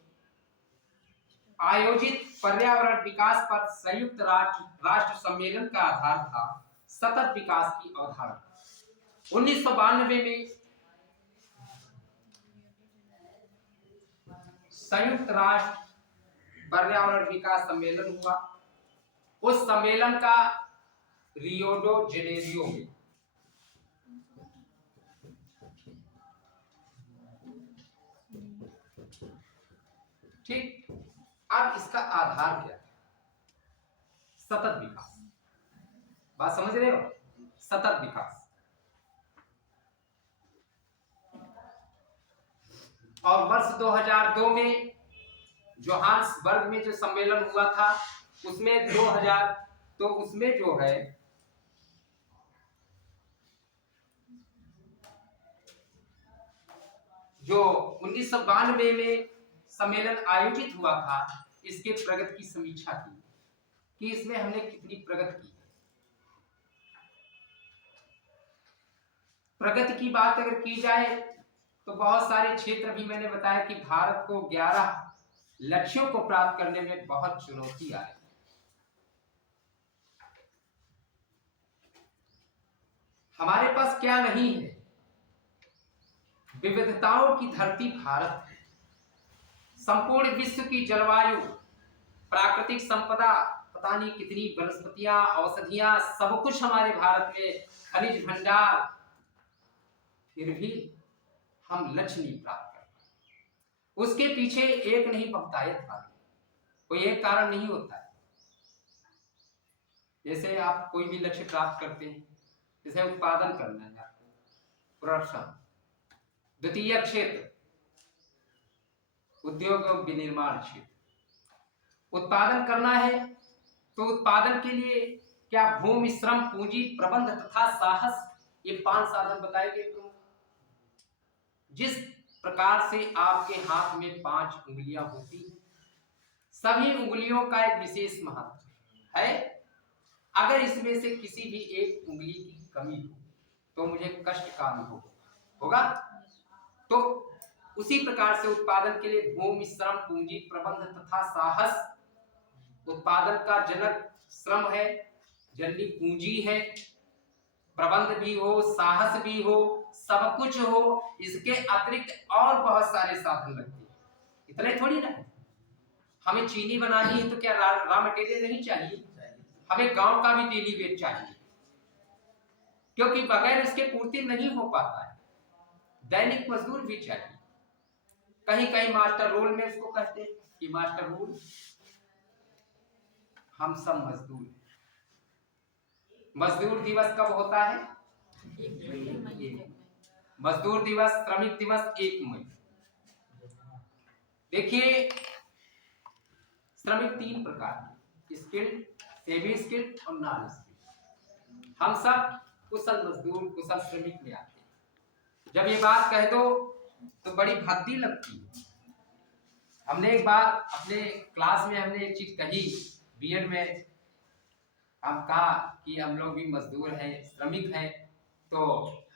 आयोजित पर्यावरण विकास पर संयुक्त राष्ट्र सम्मेलन का आधार था सतत विकास की अवधारणा। 1992 में संयुक्त राष्ट्र पर्यावरण विकास सम्मेलन हुआ। उस सम्मेलन का रियो डो जेनेरियो में ठीक। अब इसका आधार क्या है? सतत विकास। बात समझ रहे हो? सतत विकास। और वर्ष 2002 में जोहान्सबर्ग में जो सम्मेलन हुआ था, उसमें 2000, तो उसमें जो है जो 1992 में सम्मेलन आयोजित हुआ था, इसके प्रगति की समीक्षा की कि इसमें हमने कितनी प्रगति की। प्रगति की बात अगर की जाए तो बहुत सारे क्षेत्र भी मैंने बताया कि भारत को 11 लक्ष्यों को प्राप्त करने में बहुत चुनौती आई। हमारे पास क्या नहीं है? विविधताओं की धरती भारत है। संपूर्ण विश्व की जलवायु, प्राकृतिक संपदा, पता नहीं कितनी वनस्पतियां, औषधियां, सब कुछ हमारे भारत में, खनिज भंडार, फिर भी हम लक्ष्य नहीं प्राप्त कर पाए। उसके पीछे एक नहीं बहुतायत कारण, कोई एक कारण नहीं होता है। जैसे आप कोई भी लक्ष्य प्राप्त करते हैं, जैसे उत्पादन करना है आपको, प्रोडक्शन। द्वितीय क्षेत्र उद्योग और विनिर्माण क्षेत्र। उत्पादन करना है तो उत्पादन के लिए क्या भूमि, श्रम, पूंजी, प्रबंध तथा साहस, ये 5 साधन बताए गए प्रमुख। जिस प्रकार से आपके हाथ में 5 उंगलियां होती हैं, सभी उंगलियों का एक विशेष महत्व है। अगर इसमें से किसी भी एक उंगली की कमी हो तो मुझे कष्ट का अनुभव होगा। तो उसी प्रकार से उत्पादन के लिए भूमि, श्रम, पूंजी, प्रबंध तथा साहस। उत्पादन का जनक श्रम है, जननी पूंजी है, प्रबंध भी हो, साहस भी हो, सब कुछ हो। इसके अतिरिक्त और बहुत सारे साधन लगते हैं, इतने थोड़ी ना है। हमें चीनी बनानी है तो क्या रॉ मटेरियल नहीं चाहिए? हमें गांव का भी डेली वेट चाहिए, क्योंकि बगैर इसके पूर्ति नहीं हो पाता है। दैनिक मजदूर भी चाहिए। कहीं कहीं मास्टर रोल में इसको कहते हैं कि मास्टर रोल, हम सब मजदूर हैं। मजदूर दिवस कब होता है? 1 मई। मजदूर दिवस, श्रमिक दिवस 1 मई। देखिए, श्रमिक 3 प्रकार, स्किल्ड, सेमी स्किल्ड और नॉन स्किल्ड। हम सब कुशल मजदूर, कुशल श्रमिक में आते हैं। जब ये बात कह दो तो बड़ी भद्दी लगती है। हमने एक बार अपने क्लास में हमने एक चीज कही, बीएड में हम कहा कि हम लोग भी मजदूर हैं, श्रमिक हैं, तो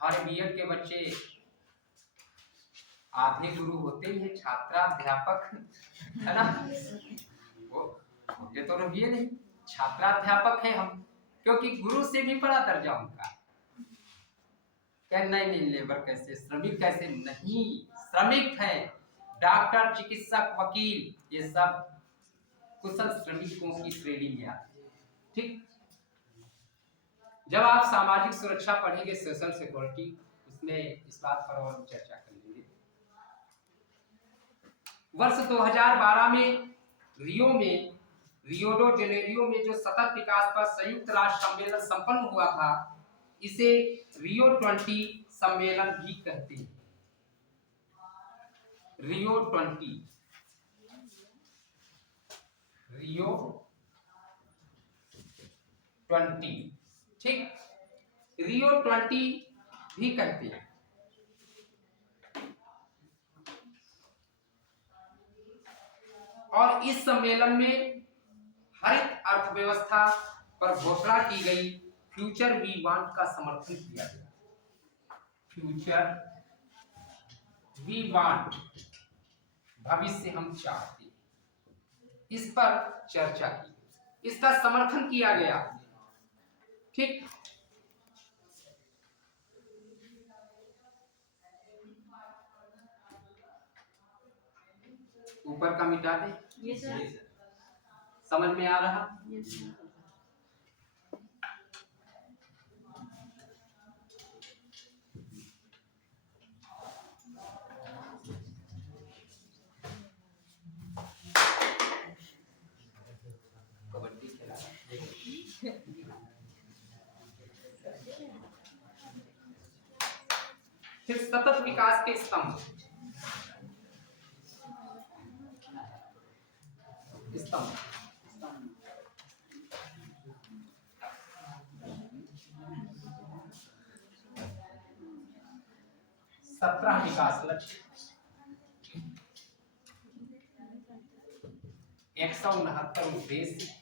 हर बीएड के बच्चे आधे गुरु होते ही हैं, छात्राध्यापक, है ना? वो होते तो रहिए नहीं, छात्राध्यापक हैं हम, क्योंकि गुरु से भी बड़ा दर्जा उनका। क्या नहीं, लेबर कैसे, श्रमिक कैसे? नहीं, श्रमिक है, डॉक्टर, चिकित्सक, वकील, ये सब कुशल श्रमिकों की श्रेणी में आते हैं। ठीक, जब आप सामाजिक सुरक्षा पढ़ेंगे, सोशल सिक्योरिटी, उसमें इस बात पर और चर्चा कर लेंगे। वर्ष 2012 में रियो डो जेनेरियो में जो सतत विकास पर संयुक्त राष्ट्र सम्मेलन संपन्न हुआ था, इसे रियो 20 सम्मेलन भी कहते हैं। रियो 20, ठीक, रियो 20 भी कहते हैं। और इस सम्मेलन में हरित अर्थव्यवस्था पर घोषणा की गई फ्यूचर वी वांट का समर्थन किया गया। फ्यूचर वी वांट, भविष्य हम चाहते हैं, इस पर चर्चा की, इसका समर्थन किया गया। ठीक, ऊपर का मिटा दे, ये सर, समझ में आ रहा? ये सर। कबड्डी खेला फिर सतत विकास के स्तंभ, स्तंभ 17 विकास लक्ष्य, 169 उद्देश्य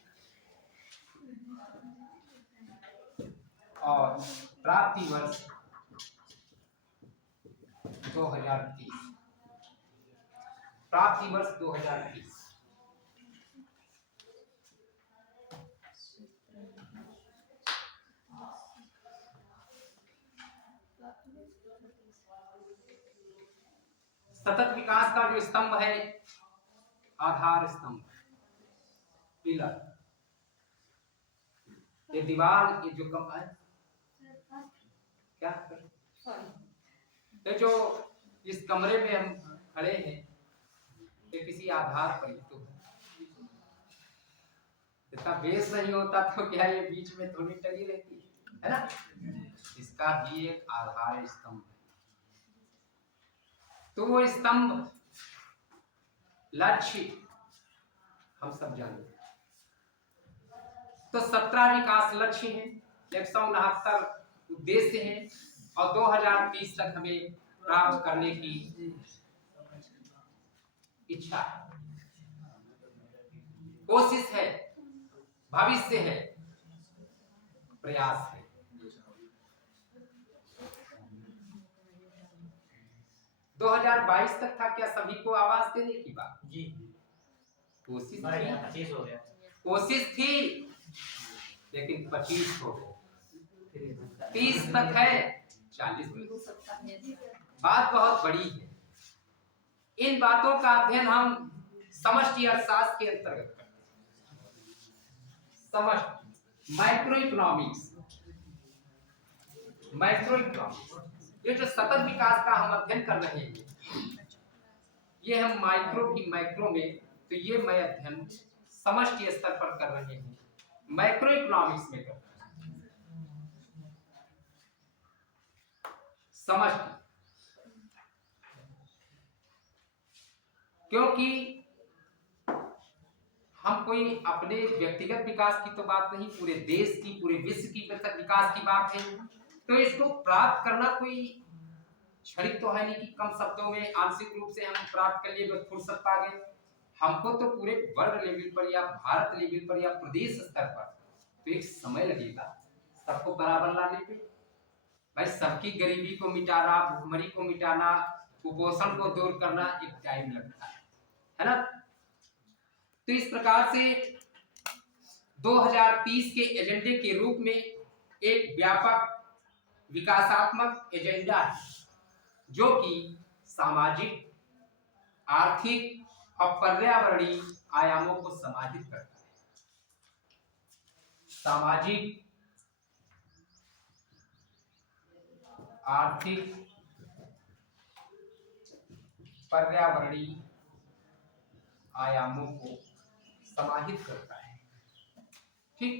और प्राप्ति वर्ष 2030, प्राप्ति वर्ष 2030। सतत विकास का जो स्तंभ है, आधार स्तंभ, पिलर, ये दीवार, ये जो कम है क्या, ये जो इस कमरे में हम खड़े हैं, ये किसी आधार पर ही तो इसका बेस नहीं होता तो क्या ये बीच में थोड़ी टंगी रहती है ना? इसका भी एक आधार स्तंभ है। तो वो स्तंभ, लक्ष्य हम सब जानते हैं। तो 17 विकास लक्ष्य हैं, 169 उद्देश्य हैं और 2030 तक हमें प्राप्त करने की इच्छा है, कोशिश है, भविष्य है, प्रयास है। दो 2022 तक था क्या सभी को आवाज देने की बात? जी, कोशिश थी, 25 हो गया, कोशिश थी, लेकिन 25 हो गए, 30 तक है, 40 भी हो सकता है। बात बहुत बड़ी है। इन बातों का अध्ययन हम समष्टि अर्थशास्त्र के अंतर्गत करते हैं। समष्टि, माइक्रो इकोनॉमिक्स, ये जो सतत विकास का हम अध्ययन कर रहे हैं, ये हम माइक्रो की माइक्रो में, तो ये मैं अध्ययन समष्टि स्तर पर कर रहे हैं, माइक्रो इकोनॉमिक्स में कर रहे हैं। समष्टि, क्योंकि हम कोई अपने व्यक्तिगत विकास की तो बात नहीं, पूरे देश की, पूरे विश्व की विकास की बात है। तो इसको प्राप्त करना कोई क्षणिक तो है नहीं कि कम शब्दों में आंशिक रूप से हम प्राप्त कर लिए बस फुर्सत पा गए। हमको तो पूरे वर्ग लेवल पर या भारत लेवल पर या प्रदेश स्तर पर तो एक समय लगेगा सबको बराबर लाने पे। भाई सबकी गरीबी को मिटाना, भुखमरी को मिटाना, कुपोषण को दूर करना एक टाइम लगता है ना। तो इस प्रकार से 2030 के एजेंडे के रूप में एक व्यापक विकासात्मक एजेंडा है जो कि सामाजिक, आर्थिक और पर्यावरणीय आयामों को समाहित करता है। सामाजिक, आर्थिक, पर्यावरणीय आयामों को समाहित करता है। ठीक,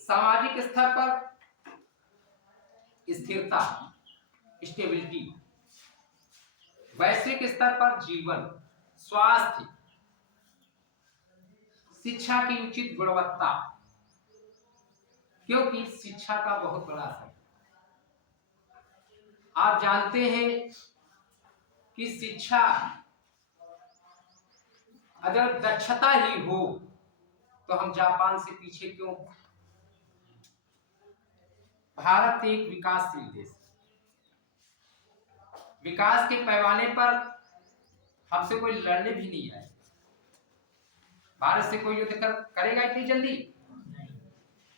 सामाजिक स्तर पर स्थिरता, स्टेबिलिटी, वैश्विक स्तर पर जीवन, स्वास्थ्य, शिक्षा की उचित गुणवत्ता, क्योंकि शिक्षा का बहुत बड़ा असर है। आप जानते हैं कि शिक्षा अगर दक्षता ही हो तो हम जापान से पीछे क्यों? भारत एक विकासशील देश है। विकास के पैमाने पर हमसे कोई लड़ने भी नहीं आए। भारत से कोई युद्ध करेगा इतनी जल्दी?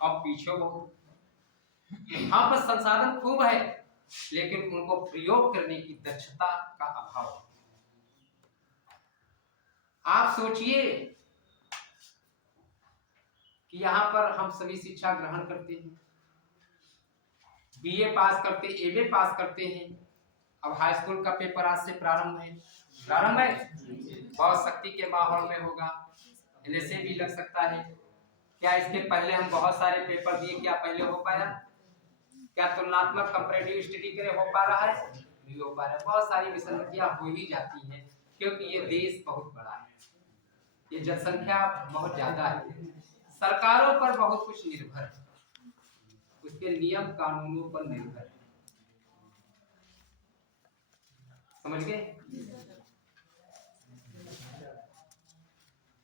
अब पीछे बहुत, यहाँ पर संसाधन खूब है लेकिन उनको प्रयोग करने की दक्षता का अभाव है। आप सोचिए कि यहाँ पर हम सभी शिक्षा ग्रहण करते हैं, बीए पास करते, एमए पास करते हैं। अब हाई स्कूल का पेपर आज से प्रारंभ है। बहुत सख्ती के माहौल में होगा, एलएसए भी लग सकता है। क्या इसके पहले हम बहुत सारे पेपर दिए, क्या पहले हो पाया? क्या तुलनात्मक कंपैरेटिव स्टडी करे हो पा रहा है? नहीं हो पा रहा है। बहुत सारी विसंगतियां हो ही जाती हैं क्योंकि ये देश बहुत बड़ा है, ये जनसंख्या बहुत ज्यादा है, सरकारों पर बहुत कुछ निर्भर है, उसके नियम कानूनों पर निर्भर है। समझ गए?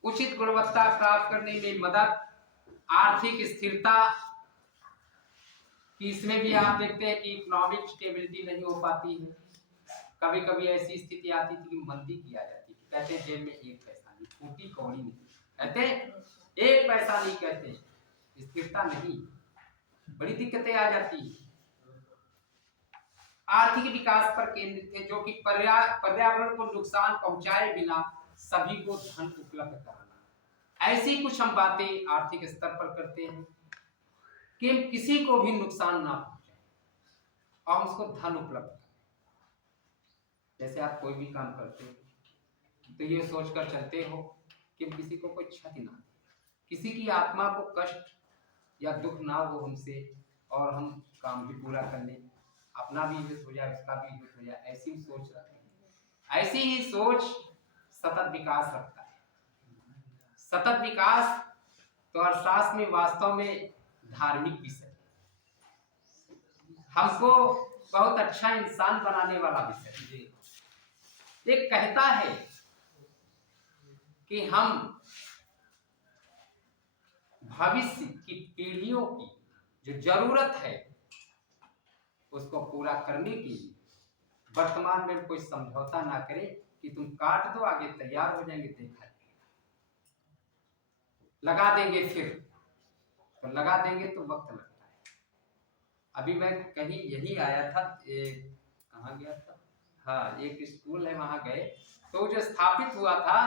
उचित गुणवत्ता प्राप्त करने में मदद, आर्थिक स्थिरता, कि इसमें भी आप देखते हैं कि इकोनॉमिक स्टेबिलिटी नहीं हो पाती है। कभी कभी ऐसी स्थिति आती थी कि मंदी की आ जाती थी, कहते हैं जेब में एक पैसा नहीं, फूटी कौड़ी नहीं, कहते एक पैसा नहीं, कहते स्थिरता नहीं, बड़ी दिक्कतें आ जाती है। आर्थिक विकास पर केंद्रित थे जो कि पर्यावरण को नुकसान पहुंचाए बिना सभी को धन उपलब्ध कराना। ऐसी कुछ हम बातें आर्थिक स्तर पर करते हैं कि हम किसी को भी नुकसान ना पहुंचाए और उसको धन उपलब्ध करें। जैसे आप कोई भी काम करते हो तो ये सोचकर चलते हो कि हम किसी को कोई क्षति ना, किसी की आत्मा को कष्ट या दुख ना हो हमसे, और हम काम भी पूरा कर लें, अपना भी हित हो जाए, उसका भी हित हो जाए, ऐसी सोच रखते हैं। ऐसी ही सोच सतत विकास रखता है। सतत विकास तो अर्थशास्त्र में वास्तव में धार्मिक विषय, हमको बहुत अच्छा इंसान बनाने वाला विषय। एक कहता है कि हम भविष्य की पीढ़ियों की जो जरूरत है उसको पूरा करने के लिए वर्तमान में कोई समझौता ना करे कि तुम काट दो, आगे तैयार हो जाएंगे, देखा लगा देंगे, फिर तो लगा देंगे तो वक्त लगता है। अभी मैं कहीं यही आया था, कहाँ गया था, हाँ एक स्कूल है वहां गए तो जो स्थापित हुआ था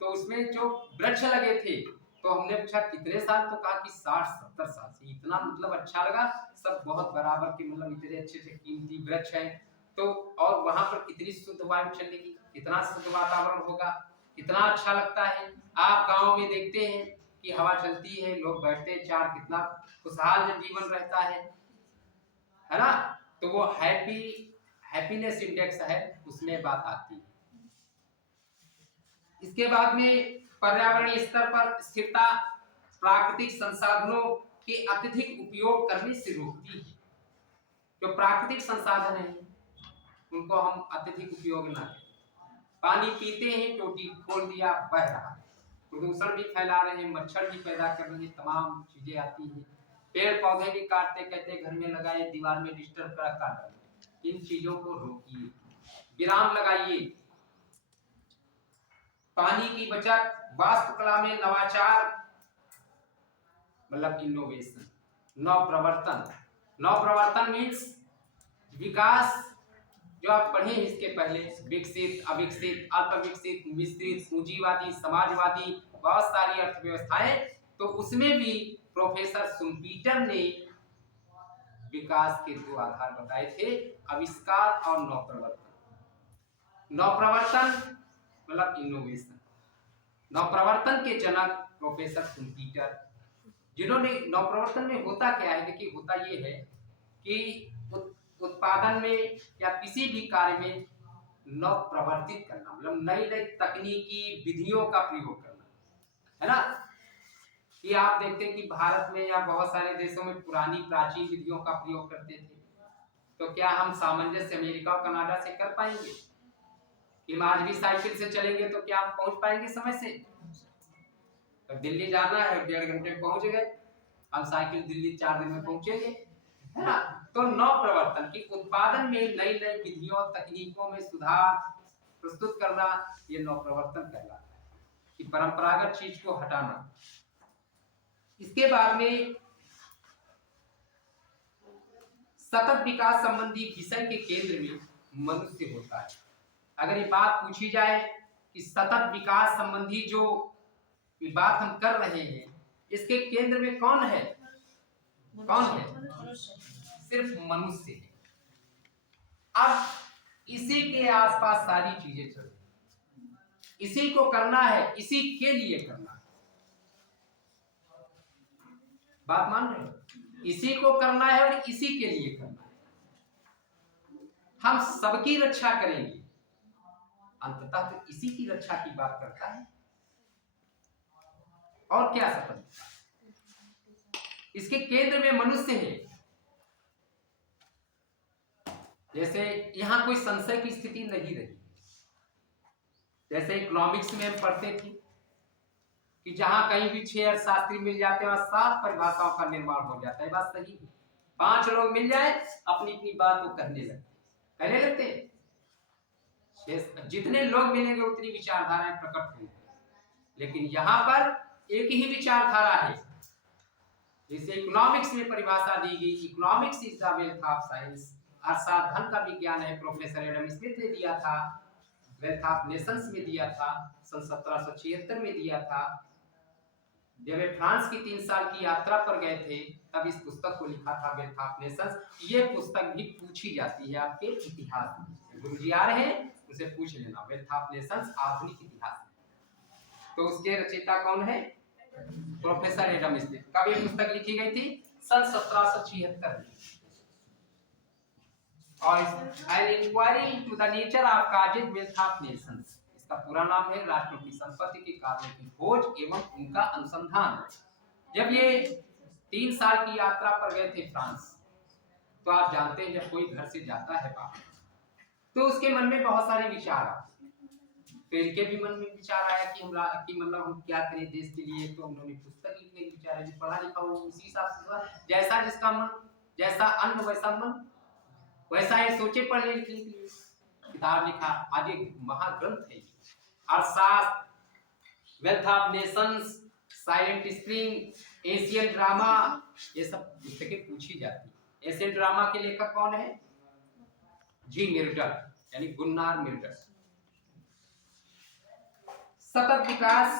तो उसमें जो वृक्ष लगे थे तो हमने पूछा कितने साल, तो कहा कि 60-70 साल से। इतना मतलब अच्छा लगा, सब बहुत बराबर के, मतलब इतने अच्छे से कीमती वृक्ष हैं। तो और वहां पर कितनी शुद्ध वायु चलेगी, कितना शुद्ध वातावरण होगा, कितना अच्छा लगता है। आप गाँव में देखते हैं कि हवा चलती है, लोग बैठते हैं चार, कितना खुशहाल जीवन रहता है ना। तो वो हैप्पीनेस इंडेक्स है, उसमें बात आती है। इसके बाद में पर्यावरणीय स्तर पर स्थिरता प्राकृतिक संसाधनों के अत्यधिक उपयोग करने से रोकती है। जो प्राकृतिक संसाधन है उनको हम अत्यधिक उपयोग ना करें। पानी पीते हैं, टोटी खोल दिया, बह रहा है, प्रदूषण भी फैला रहे हैं, मच्छर भी पैदा कर रहे हैं, तमाम चीजें आती हैं। पेड़ पौधे भी काटते, कहते घर में लगाए, दीवार में डिस्टर्ब कर काट रहे हैं। इन चीजों को रोकिए, विराम लगाइए। पानी की बचत, वास्तुकला में नवाचार, मतलब इनोवेशन, नवप्रवर्तन। नवप्रवर्तन मीन्स विकास, जो आप पढ़े हैं इसके पहले, विकसित, अविकसित, अल्प विकसित, मिश्रित, पूंजीवादी, समाजवादी, बहुत सारी अर्थव्यवस्थाएं। तो उसमें भी प्रोफेसर शुम्पीटर ने विकास के 2 आधार बताए थे, आविष्कार और नवप्रवर्तन। नवप्रवर्तन मतलब इनोवेशन। नवप्रवर्तन के जनक प्रोफेसर शुम्पीटर, जिन्होंने नवप्रवर्तन में होता क्या है, देखिए होता ये है कि उत्पादन में या किसी भी कार्य में नव प्रवर्तित करना, मतलब नई नई तकनीकी विधियों का प्रयोग करना, है ना। कि आप देखते हैं कि भारत में या बहुत सारे देशों में पुरानी प्राचीन विधियों का प्रयोग करते थे। तो क्या हम सामंजस्य अमेरिका और कनाडा से कर पाएंगे कि हम आज भी साइकिल से चलेंगे तो क्या हम पहुंच पाएंगे समय से? तो दिल्ली जाना है, 1.5 घंटे में पहुंच गए, हम साइकिल दिल्ली 4 दिन में पहुंचेंगे, है ना। तो नव प्रवर्तन की उत्पादन में नई नई विधियों तकनीकों में सुधार प्रस्तुत करना, ये नव प्रवर्तन कहलाता है, कि परंपरागत चीज को हटाना। इसके बाद में सतत विकास संबंधी विषय के केंद्र में मनुष्य होता है। अगर ये बात पूछी जाए कि सतत विकास संबंधी जो ये बात हम कर रहे हैं, इसके केंद्र में कौन है? कौन है? सिर्फ मनुष्य है। अब इसी के आसपास सारी चीजें चल रही, इसी को करना है, इसी के लिए करना है। बात मान रहे हो? इसी को करना है और इसी के लिए करना है। हम सबकी रक्षा करेंगे, अंततः तो इसी की रक्षा की बात करता है। और क्या सफल? इसके केंद्र में मनुष्य है। जैसे यहां कोई संशय की स्थिति नहीं रही। जैसे इकोनॉमिक्स में हम पढ़ते थे कि जहां कहीं भी 6 अर्थशास्त्री मिल जाते हैं और 7 परिभाषाओं का निर्माण हो जाता है। बात सही है। 5 लोग मिल जाए, अपनी अपनी बात को कहने लगते हैं। जितने लोग मिलेंगे उतनी विचारधाराएं प्रकट होंगी, लेकिन यहाँ पर एक ही विचारधारा है। जैसे इकोनॉमिक्स में परिभाषा दी गई, economics is the wealth of science, अर्थशास्त्र धन का विज्ञान है, प्रोफेसर एडम स्मिथ ने दिया था, वेल्थ ऑफ नेशंस में दिया था, सन 1776 में दिया था। जब वे फ्रांस की 3 साल की यात्रा पर गए थे, तब इस पुस्तक को लिखा था, वेल्थ ऑफ नेशंस। ये पुस्तक भी पूछी जाती है आपके इतिहास में। गुरुजी आ रहे हैं, उसे पूछ लेना, वेल्थ ऑफ नेशंस आधुनिक इतिहास। तो उसके रचयिता कौन है? Professor Adam Smith. कब ये पुस्तक लिखी गई थी? सन 1776 में। और an inquiry into the nature of causes wealth of nations, इसका पूरा नाम है राष्ट्रों की संपत्ति के कारणों की खोज एवं उनका अनुसंधान। जब ये 3 साल की यात्रा पर गए थे फ्रांस, तो आप जानते हैं जब कोई घर से जाता है बाहर, तो उसके मन में बहुत सारे विचार आते। तो इनके भी मन में विचार आया कि मतलब हम क्या करें देश के लिए। तो उन्होंने पुस्तक लिखने के विचार, जो पढ़ा लिखा हो उसी हिसाब से, जैसा जिसका मन, जैसा अन्न वैसा मन, वैसा ये सोचे पढ़ने लिखने के लिए किताब लिखा। आज एक महाग्रंथ है अर्थशास्त्र, wealth of Nations, silent spring, Asian drama, ये सब पुस्तकें पूछी जाती है। एशियन ड्रामा के लेखक कौन है? जी मिर्डर, यानी गुन्नार मिर्डर। सतत विकास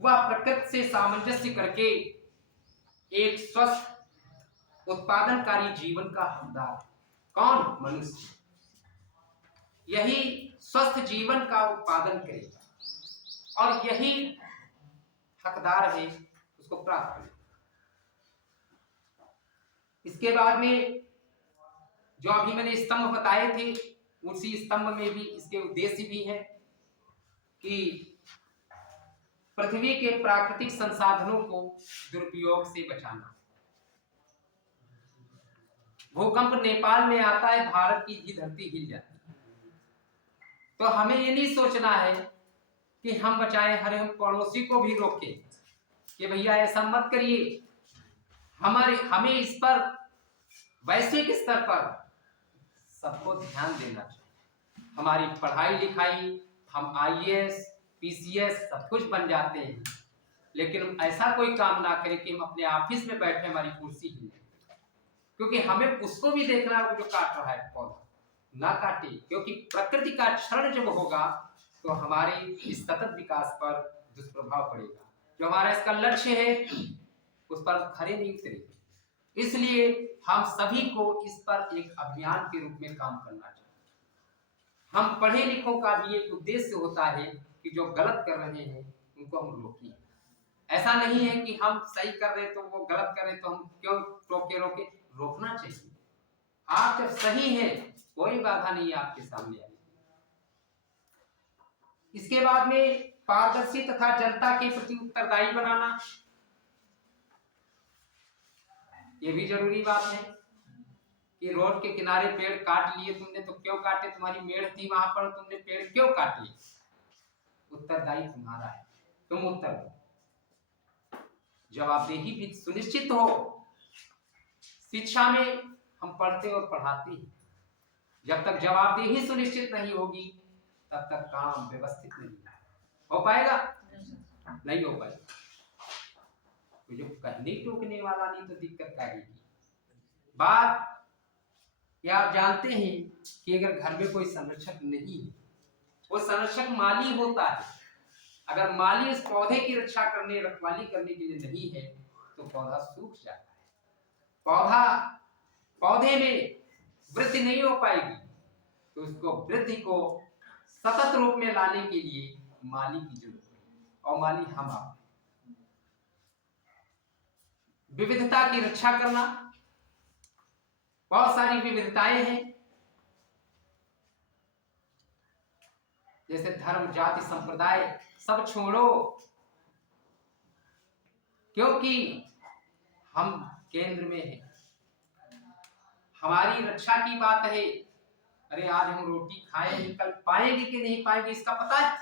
व प्रकृति से सामंजस्य करके एक स्वस्थ उत्पादनकारी जीवन का हकदार कौन? मनुष्य। यही स्वस्थ जीवन का उत्पादन करेगा और यही हकदार है उसको प्राप्त करेगा। इसके बाद में जो अभी मैंने स्तंभ बताए थे, उसी स्तंभ में भी इसके उद्देश्य भी है कि पृथ्वी के प्राकृतिक संसाधनों को दुरुपयोग से बचाना, भूकंप नेपाल में आता है, भारत की ही धरती हिल जाती है। तो हमें ये नहीं सोचना है कि हम बचाएं, हरे हम पड़ोसी को भी रोकें कि भैया ऐसा मत करिए। हमें इस पर वैश्विक स्तर पर सबको ध्यान देना चाहिए। हमारी पढ़ाई लिखाई, हम IAS PCS सब कुछ बन जाते हैं, लेकिन हम ऐसा कोई काम ना करें कि हम अपने ऑफिस में बैठे हमारी कुर्सी हिले, क्योंकि हमें उसको भी देखना है जो काट रहा है पौधा ना काटे, क्योंकि प्रकृति का क्षरण जब होगा तो हमारे इस सतत विकास पर दुष्प्रभाव पड़ेगा। जो हमारा इसका लक्ष्य है उस पर खरे नहीं उतरेंगे। इसलिए हम सभी को इस पर एक अभियान के रूप में काम करना चाहिए। हम पढ़े लिखों का भी एक उद्देश्य होता है कि जो गलत कर रहे हैं उनको हम रोकें। ऐसा नहीं है कि हम सही कर रहे तो वो गलत कर रहे तो हम क्यों रोके। रोकना चाहिए। आप जब सही हैं कोई बाधा नहीं है आपके सामने आने की। इसके बाद में पारदर्शी तथा जनता के प्रति उत्तरदायी बनाना, ये भी जरूरी बात है कि रोड के किनारे पेड़ काट लिए तुमने तो क्यों काटे, तुम्हारी मेड़ थी वहां पर, तुमने पेड़ क्यों काटे? उत्तरदायी तुम्हारा है, तुम उत्तर दो। जवाबदेही भी सुनिश्चित हो। शिक्षा में हम पढ़ते और पढ़ाते हैं, जब तक जवाबदेही सुनिश्चित नहीं होगी तब तक काम व्यवस्थित नहीं हो पाएगा, नहीं हो पाएगा। तो जो कहने टोकने वाला नहीं तो दिक्कत आएगी। बात या आप जानते हैं कि अगर घर में कोई संरक्षक नहीं है, वो संरक्षक माली होता है। अगर माली उस पौधे की रक्षा करने रखवाली करने के लिए नहीं है तो पौधा सूख जाता है, पौधे में वृद्धि नहीं हो पाएगी। तो उसको वृद्धि को सतत रूप में लाने के लिए माली की जरूरत है, और माली हम आप। विविधता की रक्षा करना, बहुत सारी विविधताएं हैं, जैसे धर्म जाति संप्रदाय सब छोड़ो, क्योंकि हम केंद्र में हैं। हमारी रक्षा की बात है। अरे आज हम रोटी खाएंगे, कल पाएंगे कि नहीं पाएंगे इसका पता है?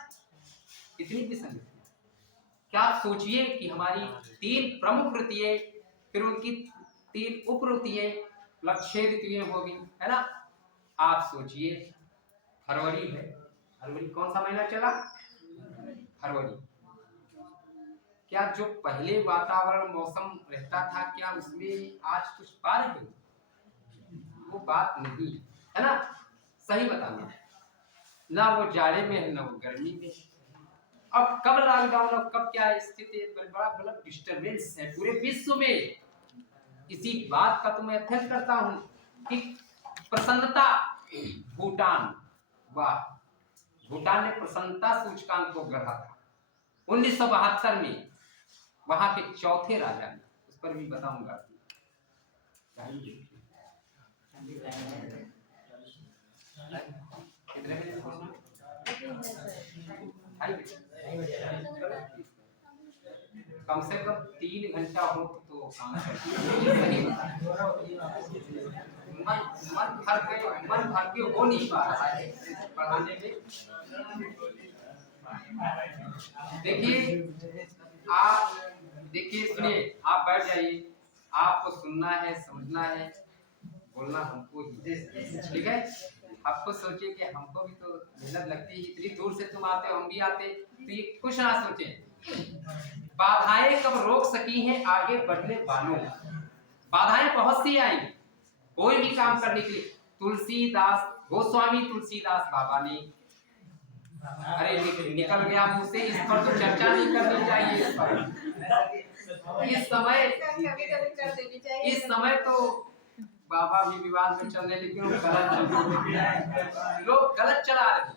कितनी विसंगति। क्या आप सोचिए कि हमारी 3 प्रमुख ऋतुएं, फिर उनकी 3 उप ऋतुएं, मतलब 6 ऋतुएं होगी, है ना? आप सोचिए फरवरी है, फरवरी कौन सा महीना चला? फरवरी। क्या जो पहले वातावरण मौसम रहता था क्या उसमें आज कुछ पा रहे हो? वो बात नहीं है ना, सही बताना। ना वो जाड़े में है ना वो गर्मी में। अब कब लॉकडाउन और कब क्या स्थिति है, बड़ा बड़ा डिस्टरबेंस है पूरे विश्व में। इसी बात का तो मैं अध्ययन करता हूँ कि प्रसन्नता भूटान, वाह, भूटान ने प्रसन्नता सूचकांक को गढ़ा था 1972 में, वहां के चौथे राजा ने। उस पर भी बताऊंगा। कम से कम 3 घंटा हो तो मन भर के हो नहीं पा रहा है पढ़ाने में। देखिए सुनिए, आप बैठ जाइए, आपको सुनना है, समझना है, बोलना हमको ही, ठीक है? आपको सोचिए कि हमको भी तो मेहनत लगती है, इतनी दूर से तुम आते हो, हम भी आते, तो ये कुछ ना सोचें। बाधाएं कब रोक सकी हैं आगे बढ़ने वालों? बाधाएं बहुत सी आई कोई भी काम करने के लिए। गोस्वामी तुलसीदास बाबा ने, अरे निकल गया मुंह से, इस पर तो चर्चा नहीं करनी चाहिए। इस समय तो बाबा भी विवाद में चल रहे, लेकिन लोग गलत चला रहे।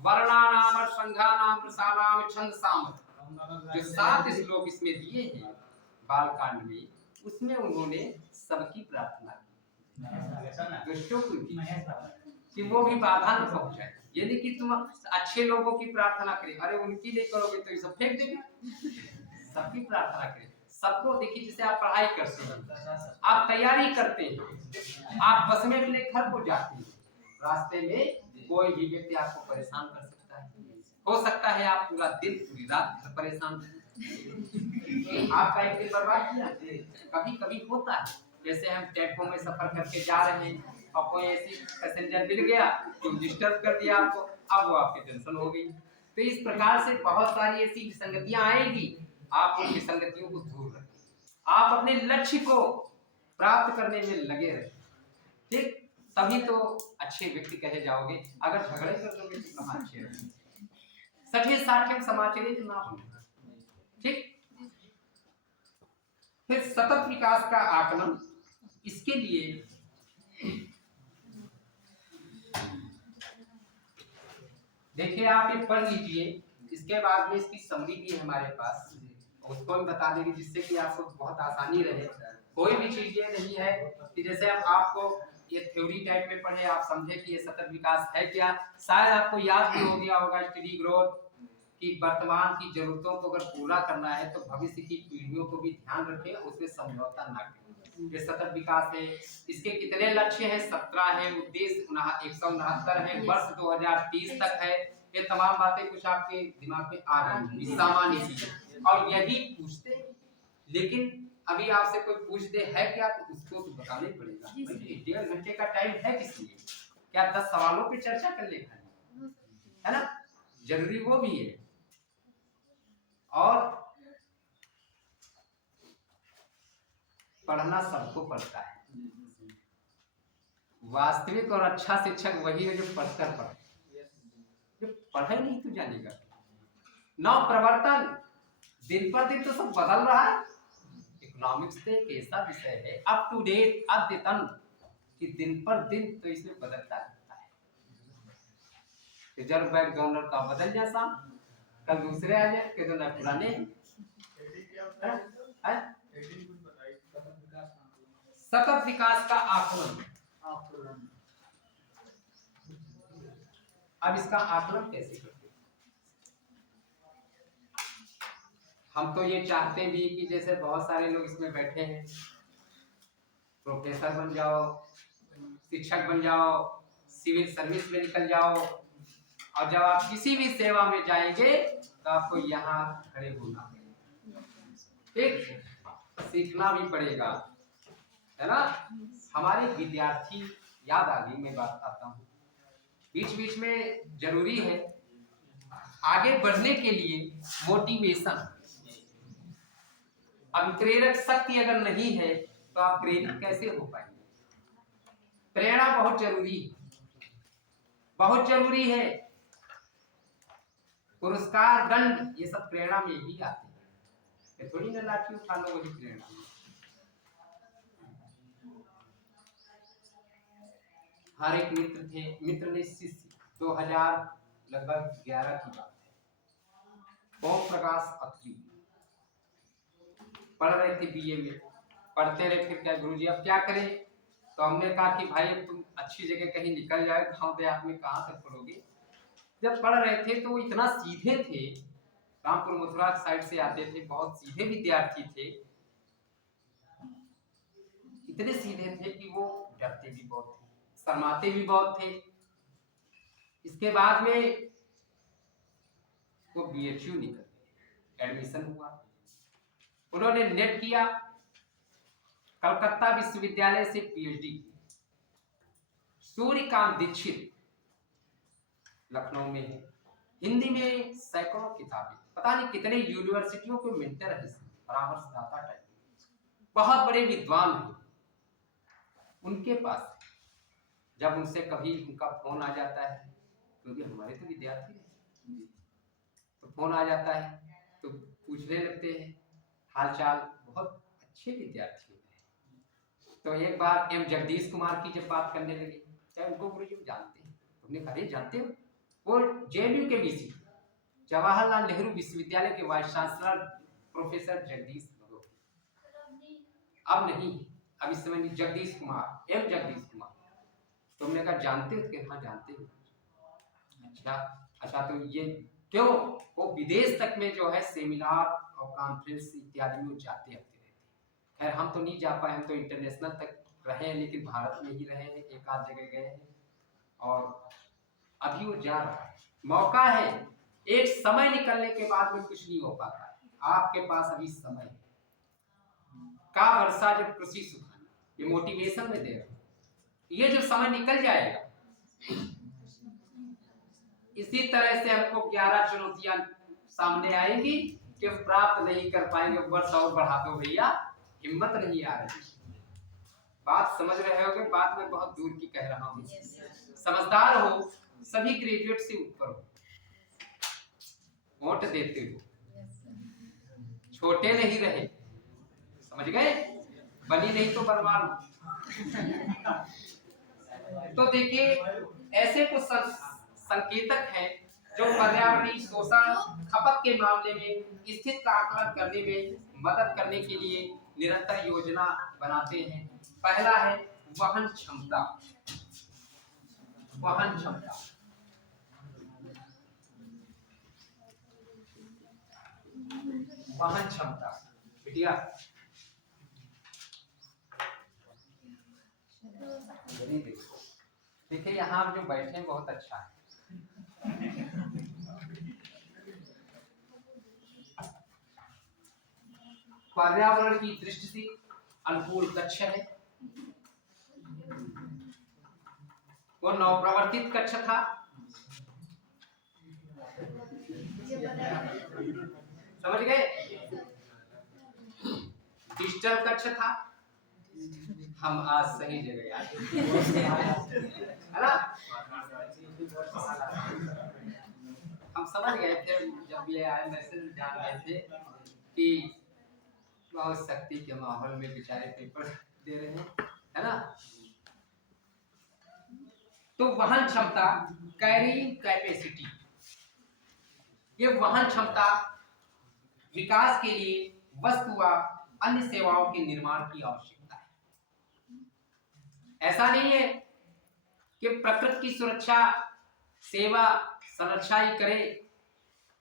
वर्णानाम, संघानाम, रसानाम, छंदसाम, जो 7 श्लोक इसमें दिए हैं बालकांड में, उसमें उन्होंने सबकी प्रार्थना की, दुष्टों की कि वो भी बाधा न पहुंचाए। यानी कि तुम अच्छे लोगों की प्रार्थना करें, अरे उनकी नहीं करोगे तो ये सब फेंक देंगे। सबकी प्रार्थना करें, सबको देखिए, जैसे आप पढ़ाई करते हैं, आप तैयारी करते हैं, आप बस में अपने घर को जाते हैं, रास्ते में कोई भी व्यक्ति आपको परेशान कर सकता है। हो सकता है आप पूरा दिन पूरी रात घर परेशान आपका एक दिन बर्बाद किया। कभी कभी होता है, जैसे हम टेम्पो में सफर करके जा रहे हैं और कोई ऐसी पैसेंजर मिल गया जो डिस्टर्ब कर दिया आपको, अब वो आपकी टेंशन हो गई। तो इस प्रकार से बहुत सारी ऐसी विसंगतियां आएंगी, आप उन विसंगतियों को दूर रखें, आप अपने लक्ष्य को प्राप्त करने में लगे रहें, ठीक, तभी तो अच्छे व्यक्ति कहे जाओगे। अगर झगड़े कर दोगे तो कहाँ अच्छे रहेंगे। सठे साठे समाचरित ना हो, ठीक। फिर सतत विकास का आकलन, इसके लिए देखिए आप ये पढ़ लीजिए, इसके बाद में इसकी समरी भी है हमारे पास, उसको हम बता देंगे जिससे कि आपको बहुत आसानी रहे। कोई भी चीज ये नहीं है कि जैसे हम आपको ये थ्योरी टाइप में पढ़े आप समझे कि ये सतत विकास है क्या। शायद आपको याद भी हो गया होगा स्टडी ग्रोथ कि वर्तमान की जरूरतों को अगर पूरा करना है तो भविष्य की पीढ़ियों को भी ध्यान रखें, उसमें समझौता ना करें। ये सतत विकास है, इसके कितने लक्ष्य हैं, 17 है, उद्देश्य 169 है, वर्ष 2030 तक है। ये तमाम बातें कुछ आपके दिमाग में आ रही हैं, सामान्य चीजें, और यही पूछते, लेकिन अभी आपसे कोई पूछते है क्या तो उसको तो बताना ही पड़ेगा। 1.5 घंटे का टाइम है किस लिए, क्या 10 सवालों पे चर्चा कर लेगा, है ना, जरूरी वो भी है। और पढ़ना सबको पड़ता है, वास्तविक और अच्छा शिक्षक वही है जो पढ़कर पढ़े, जो पढ़े नहीं तो जानेगा। नव प्रवर्तन, दिन पर दिन तो सब बदल रहा है। इकोनॉमिक्स एक ऐसा विषय है अप टू डेट, अद्यतन, कि दिन पर दिन तो इसमें बदलता रहता है। रिजर्व बैंक गवर्नर का बदल जाता, कल दूसरे आ जाए, कल तो पुराने हैं। सतत विकास का आकलन, अब इसका आकलन कैसे करते हैं? हम तो ये चाहते भी कि जैसे बहुत सारे लोग इसमें बैठे हैं, प्रोफेसर बन जाओ, शिक्षक बन जाओ, सिविल सर्विस में निकल जाओ, और जब आप किसी भी सेवा में जाएंगे तो आपको यहाँ खड़े होना पड़ेगा, ठीक, सीखना भी पड़ेगा, है ना। हमारे विद्यार्थी, याद आ गई, मैं बात आता हूँ, बीच बीच में जरूरी है आगे बढ़ने के लिए मोटिवेशन। अब प्रेरक शक्ति अगर नहीं है तो आप प्रेरित कैसे हो पाएंगे। प्रेरणा बहुत जरूरी है, बहुत जरूरी है। पुरस्कार, दंड, ये सब प्रेरणा में ही आते हैं, ये थोड़ी ना लाठी उठा लो वही प्रेरणा। हर एक मित्र थे, मित्र ने शिष्य, 2011 की बात है, ओम प्रकाश अत्री पढ़ रहे थे बीए में, पढ़ते रहे, फिर क्या गुरुजी अब क्या करें, तो हमने कहा कि भाई तुम अच्छी जगह कहीं निकल जाए, गाँव देहात में कहाँ तक पढ़ोगे। जब पढ़ रहे थे तो वो इतना सीधे थे, रामपुर मथुरा साइड से आते थे, बहुत सीधे विद्यार्थी थे, इतने सीधे थे कि वो डरते भी बहुत थे, शर्माते भी बहुत थे। इसके बाद में वो BHU निकल गए, एडमिशन हुआ, उन्होंने नेट किया, कलकत्ता विश्वविद्यालय से PhD की। सूर्यकांत दीक्षित लखनऊ में है, हिंदी में सैकड़ों किताबें, पता नहीं कितने यूनिवर्सिटियों के मेंटर है, परामर्शदाता टाइप, बहुत बड़े विद्वान हैं। उनके पास जब उनसे कभी उनका फोन आ जाता है, क्योंकि हमारे तो विद्यार्थी हैं, तो फोन आ जाता है तो पूछने लगते हैं हालचाल, बहुत अच्छे विद्यार्थी हैं। तो एक बार M जगदीश कुमार की जब बात करने लगे, क्या उनको गुरुजी जानते हैं, तुमने कहा जानते हो, वो JNU के VC, जवाहरलाल नेहरू विश्वविद्यालय के वाइस चांसलर प्रोफेसर जगदीश, अब नहीं, अब इस समय जगदीश कुमार, M जगदीश कुमार। तुमने कहा जानते हो, हाँ जानते हो। अच्छा, तो ये क्यों? वो विदेश तक में जो है सेमिनार और कॉन्फ्रेंस इत्यादि में जाते रहते हैं। खैर हम तो नहीं जा पाए, हम तो इंटरनेशनल तक रहे हैं, लेकिन भारत में ही रहे हैं, एक आध जगह गए हैं और अभी वो जा रहा है। मौका है, एक समय निकलने के बाद में कुछ नहीं हो पाता है। आपके पास अभी समय है। का वर्षा जब कृषि सुखाना, ये मोटिवेशन में दे रहा हूं। ये जो समय निकल जाएगा, इसी तरह से हमको 11 चुनौतियां सामने आएंगी कि प्राप्त नहीं कर पाएंगे। वर्ष और बढ़ा दो भैया, हिम्मत नहीं आ रही। बात समझ रहे होगे, बात में बहुत दूर की कह रहा हूँ। समझदार हो, सभी ग्रेजुएट से ऊपर हो, वोट देते हो, छोटे नहीं रहे, समझ गए? बनी नहीं तो बनवा लो। तो देखिए, ऐसे कुछ संकेतक हैं जो पर्यावरणीय शोषण खपत के मामले में स्थिति का आकलन करने में मदद करने के लिए निरंतर योजना बनाते हैं। पहला है वहन क्षमता। वहन क्षमता, वहन क्षमता बिटिया, देखो देखिए, यहाँ जो बैठे हैं बहुत अच्छा है। पर्यावरण की दृष्टि से अनुकूल कक्ष है। वो नवप्रवर्तित कक्ष था, समझ गए? डिजिटल कक्ष था। हम आज सही जगह आए, है ना? हम समझ गए थे जब ये आए, मैसेज जान गए थे कि बहुत शक्ति के माहौल में बेचारे पेपर दे रहे हैं, है ना? तो वहन क्षमता, कैरिंग कैपेसिटी, ये वहन क्षमता विकास के लिए वस्तु व अन्य सेवाओं के निर्माण की आवश्यकता है। ऐसा नहीं है कि प्रकृति की सुरक्षा, सेवा, संरक्षा ही करे,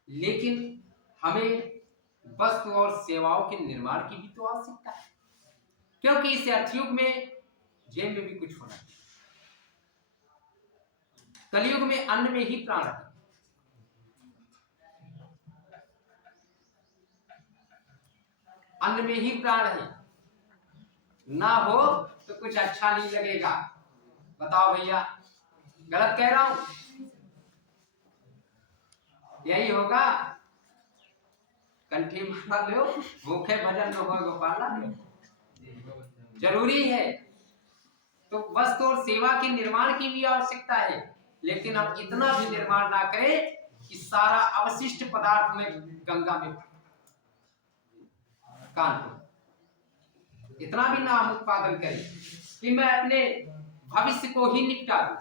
लेकिन हमें वस्तु और सेवाओं के निर्माण की भी तो आवश्यकता है, क्योंकि इस अर्थ में जेब में भी कुछ होना चाहिए। कलयुग में अन्न में ही प्राण है। अन्न में ही प्राण है, ना हो तो कुछ अच्छा नहीं लगेगा। बताओ भैया, गलत कह रहा हूं? यही होगा। कंठी मार लो, भूखे भजन न हो गोपाला, जरूरी है। तो वस्तु और सेवा के निर्माण की भी आवश्यकता है, लेकिन हम इतना भी निर्माण ना करें कि सारा अवशिष्ट पदार्थ में गंगा में कान को, इतना भी ना हम उत्पादन करें कि मैं अपने भविष्य को ही निपटा दूं।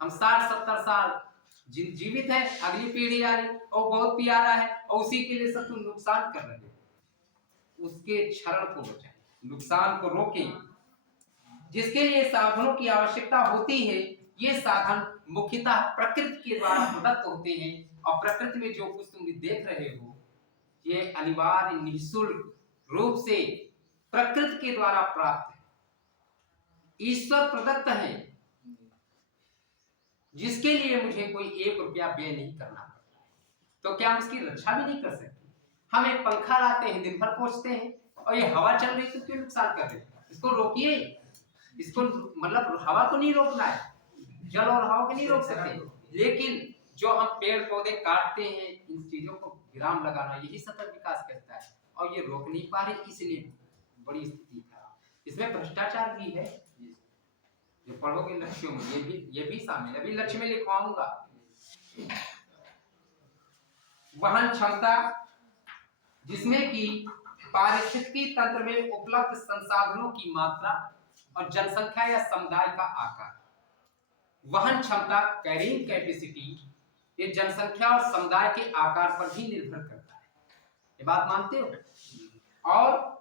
हम 60-70 साल जीवित है, अगली पीढ़ी आ रही और बहुत प्यारा है, और उसी के लिए सब तुम नुकसान कर रहे हो। उसके क्षरण को बचाएं, नुकसान को रोकें। जिसके लिए साधनों की आवश्यकता होती है, ये साधन मुख्यतः प्रकृति के द्वारा प्रदत्त होते हैं, और प्रकृति में जो कुछ तुम देख रहे हो, ये अनिवार्य निःशुल्क रूप से प्रकृति के द्वारा प्राप्त है, ईश्वर प्रदत्त है, जिसके लिए मुझे कोई 1 रुपया व्यय नहीं करना पड़ता है। तो क्या हम इसकी रक्षा भी नहीं कर सकते? हम एक पंखा लाते हैं, दिन भर पोंछते हैं, और ये हवा चल रही तो क्यों नुकसान कर रही है? इसको रोकिए। इसको मतलब हवा को नहीं रोकना है, जल और हवा को नहीं रोक सकते, लेकिन जो हम पेड़ पौधे काटते हैं, इन चीजों को विराम लगाना, यही सतत विकास कहता है, और ये रोक नहीं पा रहे, इसलिए बड़ी स्थिति खराब। इसमें भ्रष्टाचार भी है, जो पढ़ोगे लक्ष्यों में ये भी शामिल है, अभी लक्ष्य में लिखवाऊंगा। वहन क्षमता, जिसमें कि पारिस्थितिकी तंत्र में उपलब्ध संसाधनों की मात्रा और जनसंख्या या समुदाय का आकार। वहन क्षमता, कैरिंग कैपेसिटी, ये जनसंख्या और समुदाय के आकार पर भी निर्भर करता है। ये बात मानते हो? और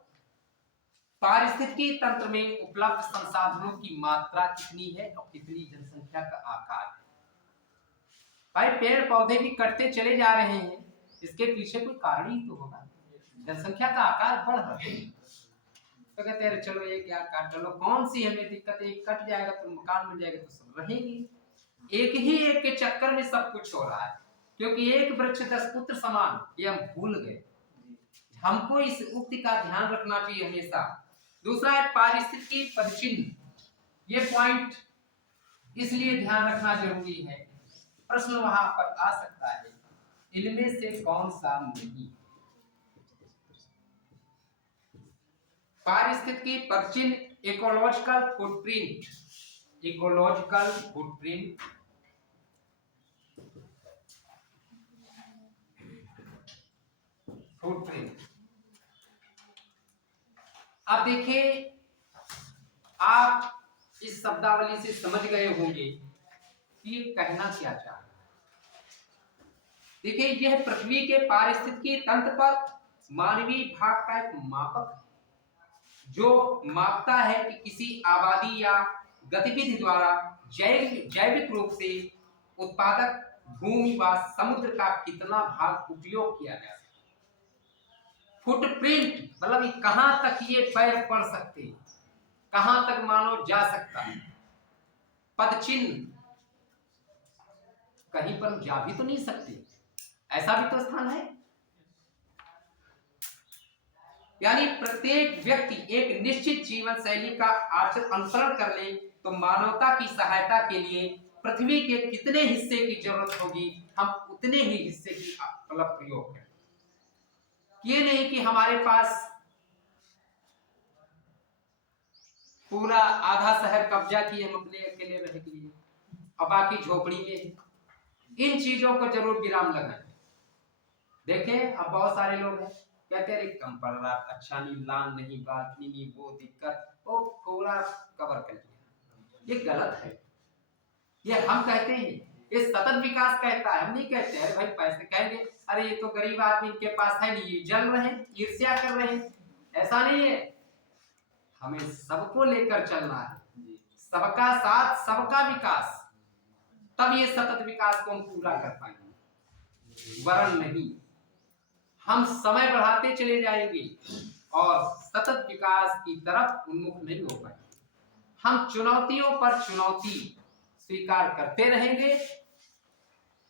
पारिस्थितिकी तंत्र में उपलब्ध संसाधनों की मात्रा कितनी है और कितनी जनसंख्या का आकार है। भाई पेड़ पौधे भी कटते चले जा रहे हैं, इसके पीछे कोई कारण ही तो होगा। जनसंख्या का आकार बढ़ रहा है, तो कहते हैं चलो एक यार काट लो, कौन सी हमें दिक्कत है, कट जाएगा तो मकान मिल जाएगा तो सब रहेंगे। एक के चक्कर में सब कुछ हो रहा है, क्योंकि एक वृक्ष 10 पुत्र समान, ये हम भूल गए। हमको इस उक्ति का ध्यान रखना चाहिए हमेशा। दूसरा है पारिस्थितिकी पदचिह्न, ये पॉइंट इसलिए ध्यान रखना जरूरी है, प्रश्न वहां पर आ सकता है, इनमें से कौन सा नहीं। पारिस्थितिकी पदचिह्न, ecological footprint, ecological footprint, footprint. अब देखिए, आप इस शब्दावली से समझ गए होंगे कि ये कहना क्या चाह रहा है। देखिए, यह पृथ्वी के पारिस्थितिकी तंत्र पर मानवीय भाग का एक मापक है, जो मापता है कि किसी आबादी या गतिविधि द्वारा जैविक रूप से उत्पादक भूमि व समुद्र का कितना भाग उपयोग किया जा सकता है। फुटप्रिंट मतलब कहां तक ये पैर पड़ सकते, कहां तक मानव जा सकता है। पदचिह्न, कहीं पर जा भी तो नहीं सकते, ऐसा भी तो स्थान है। यानी प्रत्येक व्यक्ति एक निश्चित जीवन शैली का अनुसरण कर ले तो मानवता की सहायता के लिए पृथ्वी के कितने हिस्से की जरूरत होगी, हम उतने ही हिस्से की प्रयोग करें। ये नहीं कि हमारे पास पूरा आधा शहर कब्जा किए हम अपने अकेले रहने के लिए, और बाकी झोपड़ी में। इन चीजों को जरूर विराम लगाएं। देखें, अब बहुत सारे लोग हैं कहते हैं कम पड़ रहा, अच्छा नहीं, लान नहीं, बालकनी नहीं, वो दिक्कत, वो पूरा कवर कर दिया। ये गलत है। ये हम कहते हैं, ये सतत विकास कहता है, हम नहीं कहते। अरे भाई पैसे कहेंगे, अरे ये तो गरीब आदमी के पास है नहीं, ये जल रहे हैं, ईर्ष्या कर रहे हैं, ऐसा नहीं है। हमें सबको लेकर चलना है, सबका साथ सबका विकास, तब ये सतत विकास को हम पूरा कर पाएंगे, वरन नहीं। हम समय बढ़ाते चले जाएंगे और सतत विकास की तरफ उन्मुख नहीं हो पाएंगे। हम चुनौतियों पर चुनौती स्वीकार करते रहेंगे।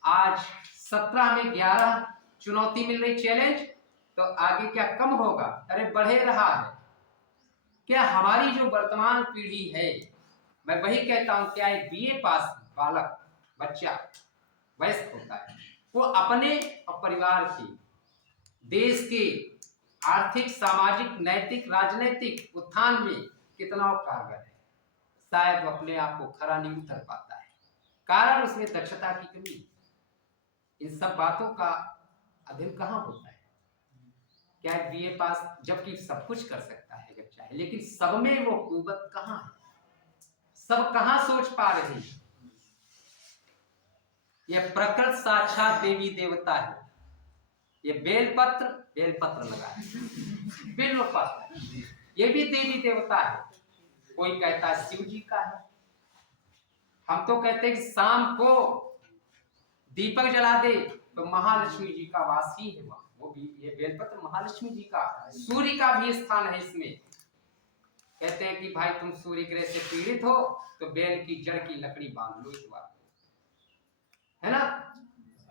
आज 17 में 11 चुनौती मिल रही, चैलेंज, तो आगे क्या कम होगा? अरे बढ़े रहा है। क्या हमारी जो वर्तमान पीढ़ी है, मैं वही कहता हूं, क्या एक बीए पास बालक बच्चा वयस्क होता है, वो अपने और परिवार के, देश के आर्थिक, सामाजिक, नैतिक, राजनीतिक उत्थान में कितना कारगर है? शायद वो अपने आप को खरा नहीं उतर पाता है, कारण उसमें दक्षता की कमी। इन सब बातों का अध्ययन कहाँ होता है? क्या बीए पास, जबकि सब कुछ कर सकता है अगर चाहे, लेकिन सब में वो कुवत कहाँ है? सब कहाँ सोच पा रहे हैं? यह प्रकृति साक्षात देवी देवता है। ये बेलपत्र लगा है, बेलपत्र, ये भी देवी देवता है। कोई कहता है शिव जी का है, हम तो कहते हैं कि शाम को दीपक जला दे तो महालक्ष्मी जी का वास ही है वहां, वो भी ये बेलपत्र महालक्ष्मी जी का। सूर्य का भी स्थान है इसमें। कहते हैं कि भाई तुम सूर्य ग्रह से पीड़ित हो तो बेल की जड़ की लकड़ी बांध लो इस बार, है ना,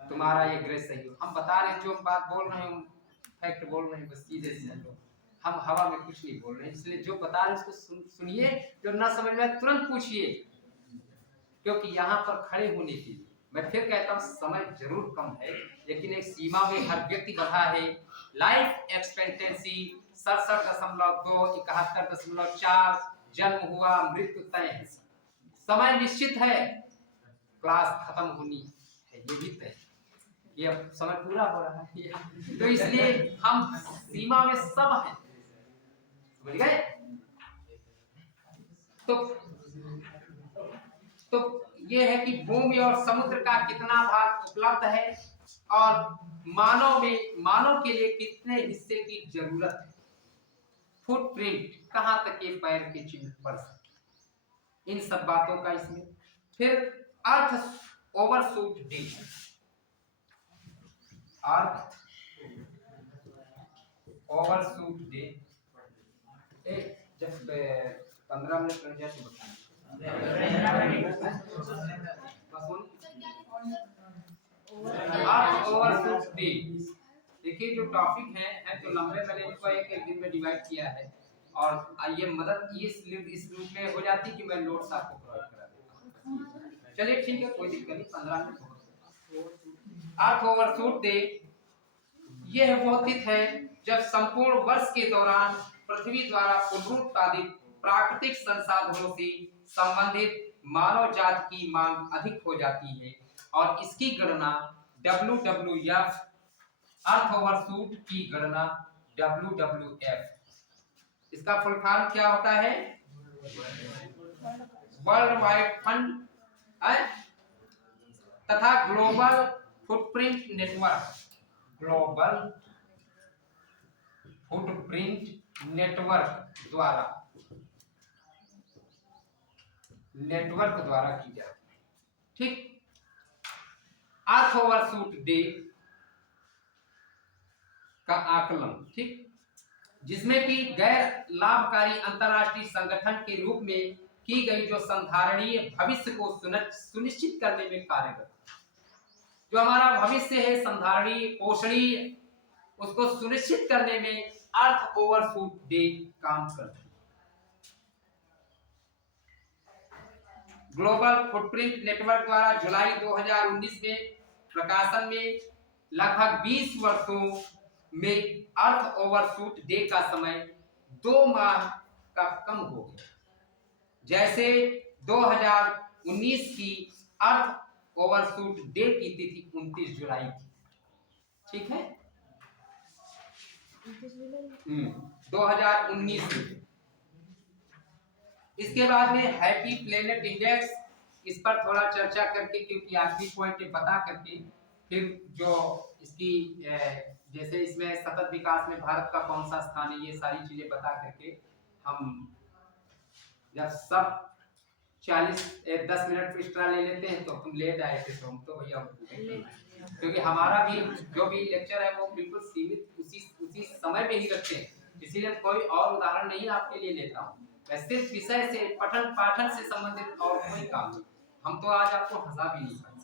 तुम्हारा ये ग्रह सही हो। हम बता रहे हैं, जो बात बोल रहे हैं फैक्ट बोल रहे हैं, बस सीधे से हम हवा में कुछ नहीं बोल रहे हैं। इसलिए जो बता रहे हैं उसको सुनिए, जो ना समझ में तुरंत पूछिए, क्योंकि यहाँ पर खड़े होने के लिए मैं फिर कहता हूँ समय जरूर कम है, लेकिन एक सीमा में हर व्यक्ति बढ़ा है। लाइफ एक्सपेक्टेंसी 67.2, 71.4, जन्म हुआ, मृत्यु तय है, समय निश्चित है, क्लास खत्म होनी है ये भी तय, ये अब समय पूरा हो रहा है। तो इसलिए हम सीमा में सब हैं, समझ गए? तो ये है कि भूमि और समुद्र का कितना भाग उपलब्ध है और मानव के लिए कितने हिस्से की जरूरत है। फुटप्रिंट, कहां तक ये पैर के चिन्ह पड़ सकते, इन सब बातों का इसमें। फिर अर्थ ओवरशूट डेट, अर्थ ओवरशूट डे जब 15 मिनट रह जाए तो अर्थ ओवरशूट डे। देखिए जो टॉपिक है तो लंबे मैंने इसको एक दिन में डिवाइड किया है और ये मदद इस रूप में हो जाती कि मैं नोट्स आपको प्रोवाइड करा देता हूं। चलिए ठीक है, कोई दिक्कत नहीं, 15 मिनट। अर्थ ओवरशूट डे यह वो तिथि है जब संपूर्ण वर्ष के दौरान पृथ्वी द्वारा उत्पादित प्राकृतिक संसाधनों से संबंधित मानव जाति की मांग अधिक हो जाती है और इसकी गणना WWF अर्थ ओवरशूट की गणना WWF इसका फुल फॉर्म क्या होता है? वर्ल्ड वाइड फंड तथा global footprint network, global footprint network द्वारा की जाती है। ठीक, अर्थ ओवरशूट डे का आकलन, ठीक, जिसमें कि गैर लाभकारी अंतरराष्ट्रीय संगठन के रूप में की गई जो संधारणीय भविष्य को सुनिश्चित करने में कार्यरत, जो हमारा भविष्य है संधारणीय पोषणीय, उसको सुनिश्चित करने में अर्थ ओवरशूट डे काम करती है। ग्लोबल फुटप्रिंट नेटवर्क द्वारा जुलाई 2019 में प्रकाशन में लगभग 20 वर्षों में अर्थ ओवरशूट डे का समय 2 माह का कम हो गया। जैसे 2019 की अर्थ ओवरशूट डे की तिथि 29 जुलाई थी, ठीक है, 2019 में। इसके बाद में हैप्पी प्लेनेट इंडेक्स, इस पर थोड़ा चर्चा करके, क्योंकि आखिरी पॉइंट बता करके फिर जो इसकी जैसे इसमें सतत विकास में भारत का कौन सा स्थान है, ये सारी चीजें बता करके हम जब सब 10 मिनट एक्स्ट्रा ले लेते हैं, तो हम लेट आए थे तो हम तो भैया, क्योंकि हमारा भी जो भी लेक्चर है वो बिल्कुल सीमित उसी समय में ही रखते हैं, इसीलिए कोई और उदाहरण नहीं आपके लिए लेता हूँ। मैं सिर्फ विषय से पठन पाठन से संबंधित और कोई काम नहीं। हम तो आज आपको हंसा भी नहीं पाए,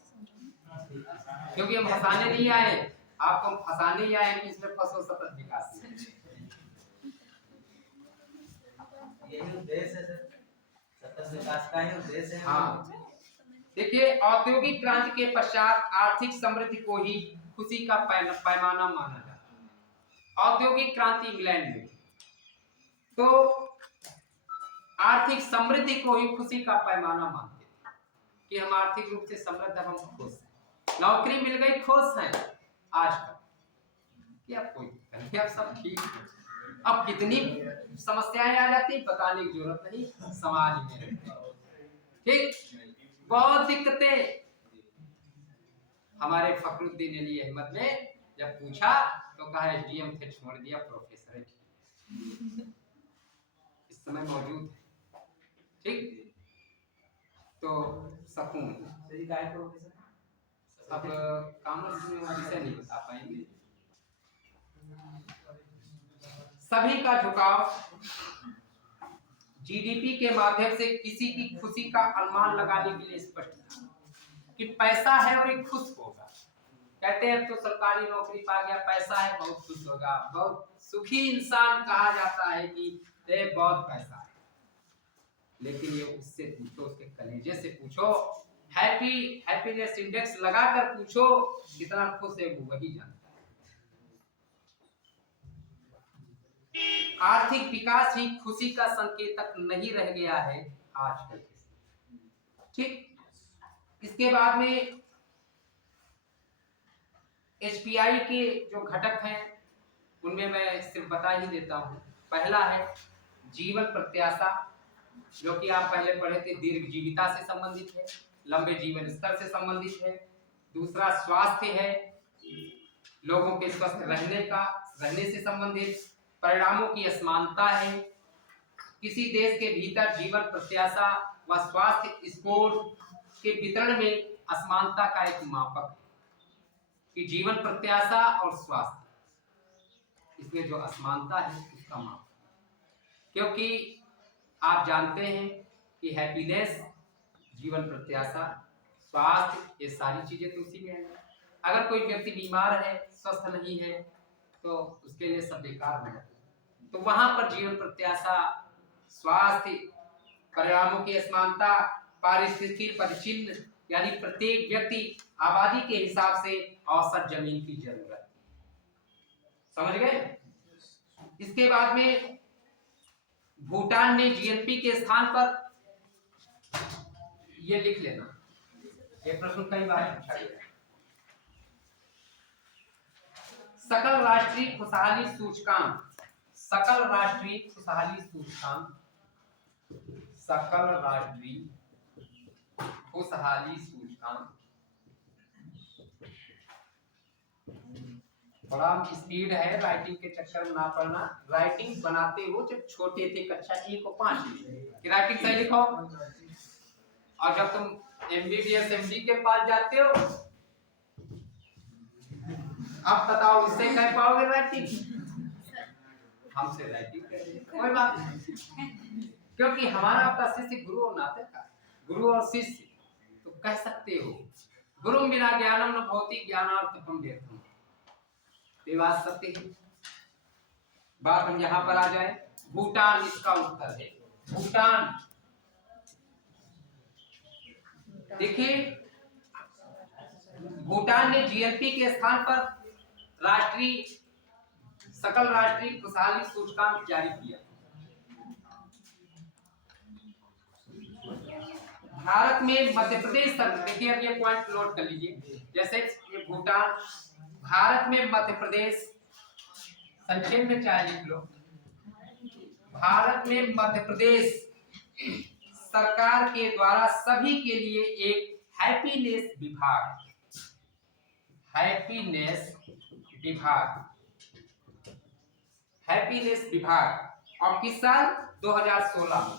क्योंकि हम हंसाने नहीं आए, आपको हम फंसाने ही आए कि इसमें फंसो सतत विकास में। यही उद्देश्य है सर, सतत विकास का ही उद्देश्य है। हाँ, देखिए औद्योगिक क्रांति के पश्चात आर्थिक समृद्धि को ही खुशी का पैमाना माना जाता है। औद्योगिक क्रांति इंग्लैंड में तो आर्थिक समृद्धि को ही खुशी का पैमाना मानते थे कि हम आर्थिक रूप से समृद्ध, हम खुश हैं, नौकरी मिल गई, खुश हैं। आज तक क्या कोई नहीं, अब सब ठीक है। अब कितनी समस्याएं आ जाती बताने की जरूरत नहीं समाज में, ठीक, बहुत दिक्कतें। हमारे फखरुद्दीन अली अहमद ने जब पूछा तो कहा एसडीएम थे, छोड़ दिया, प्रोफेसर है, इस समय मौजूद है, ठीक। तो सकून सही कहा है प्रोफेसर। अब कॉमर्स में विषय नहीं बता पाएंगे। सभी का झुकाव जीडीपी के माध्यम से किसी की खुशी का अनुमान लगाने के लिए स्पष्ट था कि पैसा है और एक खुश होगा। कहते हैं तो सरकारी नौकरी पा गया, पैसा है, बहुत खुश होगा, बहुत सुखी इंसान कहा जाता है कि बहुत पैसा है। लेकिन ये उससे पूछो, उसके कलेजे से पूछो, हैप्पीनेस इंडेक्स लगाकर पूछो कितना खुश है, वो वही जानता है। आर्थिक विकास ही खुशी का संकेतक नहीं रह गया है आजकल, ठीक। इसके बाद में एचपीआई के जो घटक हैं उनमें मैं सिर्फ बता ही देता हूं। पहला है जीवन प्रत्याशा, जो कि आप पहले पढ़े थे, दीर्घजीविता से संबंधित है, लंबे जीवन स्तर से संबंधित है। दूसरा स्वास्थ्य है, लोगों के स्वस्थ रहने से संबंधित। परिणामों की असमानता है, किसी देश के भीतर जीवन प्रत्याशा व स्वास्थ्य स्कोर के वितरण में असमानता का एक मापक है। कि जीवन प्रत्याशा और स्वास्थ्य, इसमें जो असमानता है उसका माप, क्योंकि आप जानते हैं कि हैप्पीनेस, जीवन प्रत्याशा, स्वास्थ्य, ये सारी चीजें तो उसी में है। अगर कोई व्यक्ति बीमार है, स्वस्थ नहीं है, तो उसके लिए सब बेकार हो जाता है। तो वहां पर जीवन प्रत्याशा, स्वास्थ्य, परिणामों की असमानता, पारिस्थितिकी परिचिन्न, यानी प्रत्येक व्यक्ति आबादी के हिसाब से औसत जमीन की जरूरत, समझ गए। इसके बाद में भूटान ने जीएनपी के स्थान पर, ये लिख लेना, ये प्रश्न कई बार पूछा गया, सकल राष्ट्रीय खुशहाली सूचकांक, सकल राष्ट्रीय खुशहाली सूचकांक, सकल राष्ट्रीय खुशहाली सूचकांक। थोड़ा स्पीड है, राइटिंग के चक्कर में ना पड़ना। राइटिंग बनाते हो जब छोटे थे, कक्षा 1 और 5 में, राइटिंग सही लिखो, और जब तुम एमबीबीएस एमडी के पास जाते हो, अब बताओ इससे कर पाओगे राइटिंग? हमसे राइटिंग करेंगे, कोई बात नहीं, क्योंकि हमारा आपका शिष्य गुरु और नाते का, गुरु और शिष्य, तो कह सकते हो गुरु बिना ज्ञानम न भवति ज्ञानार्थम व्यर्थम, ये बात सत्य है। बात हम यहाँ पर आ जाए, भूटान इसका उत्तर है। भूटान, देखिए भूटान ने जीएनपी के स्थान पर राष्ट्रीय, सकल राष्ट्रीय खुशहाली सूचकांक जारी किया। भारत में मध्य प्रदेश, देखिए अब ये पॉइंट नोट कर लीजिए, जैसे ये भूटान, भारत में मध्य प्रदेश, संक्षेप में चाहे लिख लो, भारत में मध्य प्रदेश सरकार के द्वारा सभी के लिए एक हैप्पीनेस विभाग, हैप्पीनेस विभाग, हैप्पीनेस विभाग, और किस साल? 2016 में।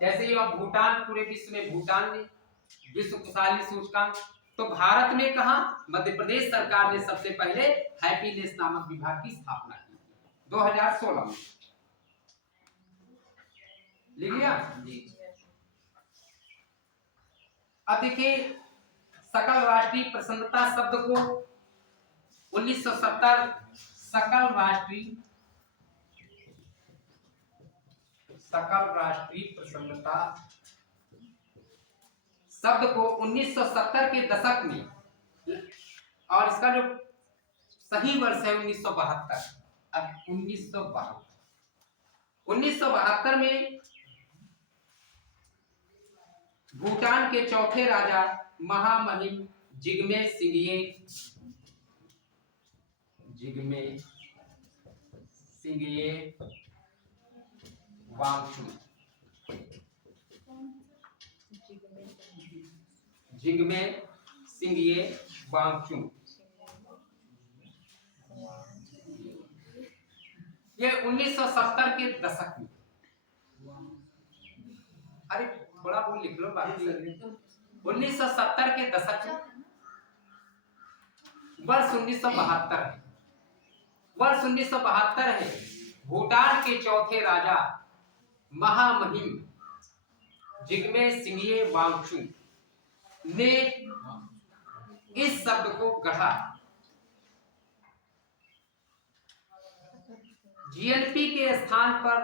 जैसे ये भूटान, पूरे विश्व में भूटान ने विश्व खुशहाली सूचकांक, तो भारत में कहा, मध्य प्रदेश सरकार ने सबसे पहले हैप्पीनेस नामक विभाग की स्थापना की 2016 में। लिख लिया? अब देखिए, सकल राष्ट्रीय प्रसन्नता शब्द को 1970, सकल राष्ट्रीय प्रसन्नता शब्द को 1970 के दशक में, और इसका जो सही वर्ष है 1972, अब 1972 में भूटान के चौथे राजा महामहिम जिग्मे सिंघिए वांगचुक, जिग्मे सिंघिए वांगचुक, ये 1970 के दशक में, अरे थोड़ा वो लिख लो बाकी, 1970 के दशक में, वर्ष 1972 है, वर्ष 1972 है। भूटान के चौथे राजा महामहिम जिग्मे सिंघिए वांगचुक ने इस शब्द को गढ़ा। जीएनपी के स्थान पर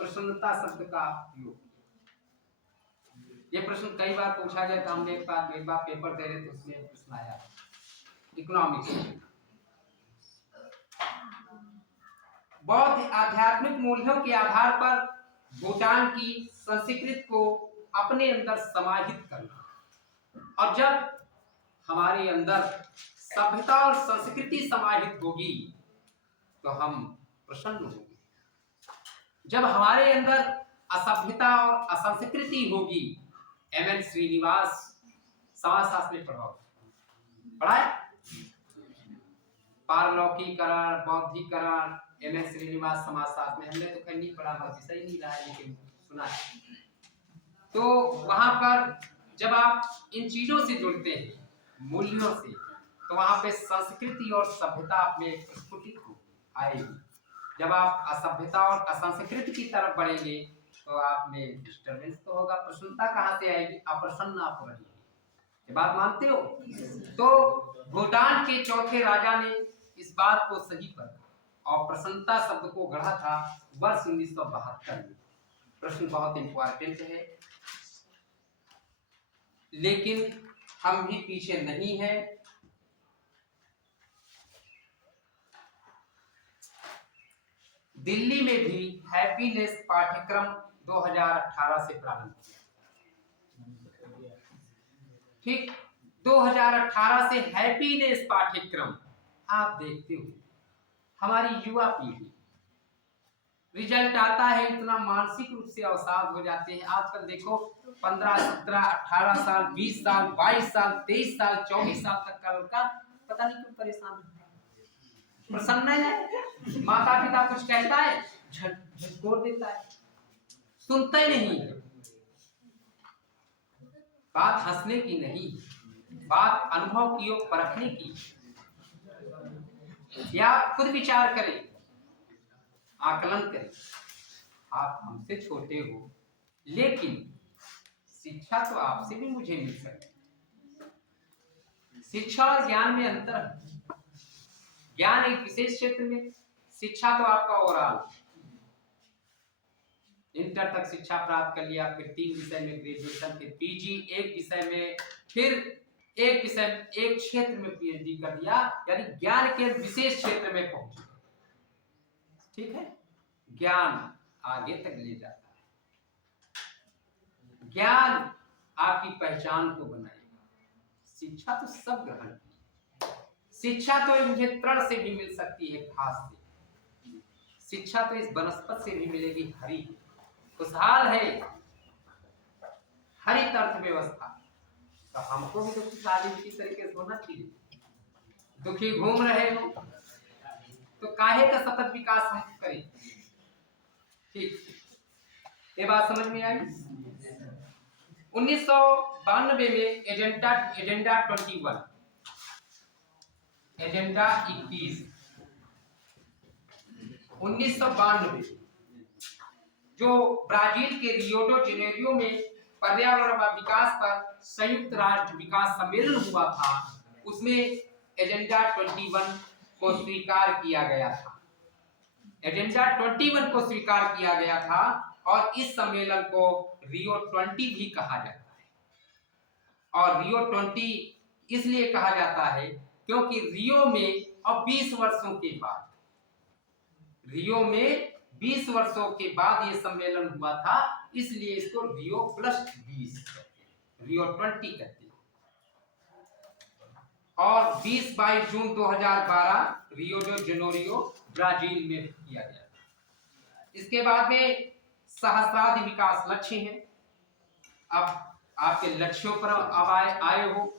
प्रसन्नता शब्द का उपयोग। ये प्रश्न कई बार पूछा गया था, हमने एक बार पेपर दे रहे थे, उसमें प्रश्न आया इकोनॉमिक्स। बौद्ध आध्यात्मिक मूल्यों के आधार पर भूटान की संस्कृति को अपने अंदर समाहित करना, और जब हमारे अंदर सभ्यता और संस्कृति समाहित होगी तो हम प्रसन्न होंगे। जब हमारे अंदर असभ्यता और असंस्कृति होगी, एम.एन. श्रीनिवास समाजशास्त्र में पढ़ा है, पारलौकिकरण, बौद्धिकरण, एम.एन. श्रीनिवास समाजशास्त्र में, हमने तो कहीं नहीं पढ़ा, विषय ही नहीं रहा है, लेकिन सुना है। तो वहां पर जब आप इन चीजों से जुड़ते हैं मूल्यों से, तो वहां पे संस्कृति और सभ्यता में स्फुटित आएगी। जब आप असभ्यता और असंस्कृति की तरफ बढ़ेंगे तो आप में डिस्टर्बेंस तो होगा। प्रसन्नता कहाँ से आएगी? अप्रसन्न आप रहेंगे। ये बात मानते हो? तो भूटान के चौथे राजा ने इस बात को सही कहा और प्रसन्नता शब्द को गढ़ा था वर्ष 1972 में। प्रश्न बहुत इंपॉर्टेंट है, लेकिन हम भी पीछे नहीं हैं। दिल्ली में भी हैप्पीनेस पाठ्यक्रम 2018 से प्रारंभ किया। ठीक, 2018 से हैप्पीनेस पाठ्यक्रम। आप देखते हो हमारी युवा पीढ़ी, रिजल्ट आता है इतना मानसिक रूप से अवसाद हो जाते हैं। आजकल देखो 15, 17, 18 साल, 20 साल, 22 साल, 23 साल, 24 साल तक का लड़का पता नहीं क्यों परेशान है, प्रसन्न है। माता पिता कुछ कहता है झटकोर देता है, सुनता ही नहीं है। बात हंसने की नहीं, बात अनुभव की और परखने की। या खुद विचार करें, आकलन करें। आप हमसे छोटे हो, लेकिन शिक्षा तो आपसे भी मुझे मिल सकती है। शिक्षा और ज्ञान में अंतर है। ज्ञान एक विशेष क्षेत्र में, शिक्षा तो आपका ओवरऑल इंटर तक शिक्षा प्राप्त कर लिया, फिर 3 विषय में ग्रेजुएशन, फिर पीजी, एक विषय में, फिर एक विषय एक क्षेत्र में पीएचडी कर लिया, यानी ज्ञान के विशेष क्षेत्र में पहुंचे। ठीक है, ज्ञान आगे तक ले जाता है। ज्ञान आपकी पहचान को बनाएगा। शिक्षा तो सब ग्रहण की, शिक्षा तो मुझे तृण से भी मिल सकती है, घास से। शिक्षा तो इस वनस्पति से भी मिलेगी, हरी खुशहाल है, हरित अर्थव्यवस्था। तो हमको भी तो खुशहाली इसी तरीके से होना चाहिए। दुखी घूम रहे हो तो काहे का सतत विकास हम करें। ठीक, ये बात समझ में आई। 1992 में एजेंडा 21, एजेंडा 21, 1992 जो ब्राजील के रियो डी जेनेरियो में पर्यावरण व विकास पर संयुक्त राष्ट्र विकास सम्मेलन हुआ था, उसमें एजेंडा 21 को स्वीकार किया गया था। एजेंडा 21 को स्वीकार किया गया था और इस सम्मेलन को रियो 20 भी कहा जाता है। और रियो 20 इसलिए कहा जाता है क्योंकि रियो में अब 20 वर्षों के बाद, रियो में 20 वर्षों के बाद ये सम्मेलन हुआ था, इसलिए इसको रियो +20 रियो 20 कहते हैं। और 20-22 जून 2012 रियो डी जेनेरियो ब्राजील में किया गया। इसके बाद में सहस्राब्दी विकास लक्ष्य है। अब आपके लक्ष्यों पर अब आए हो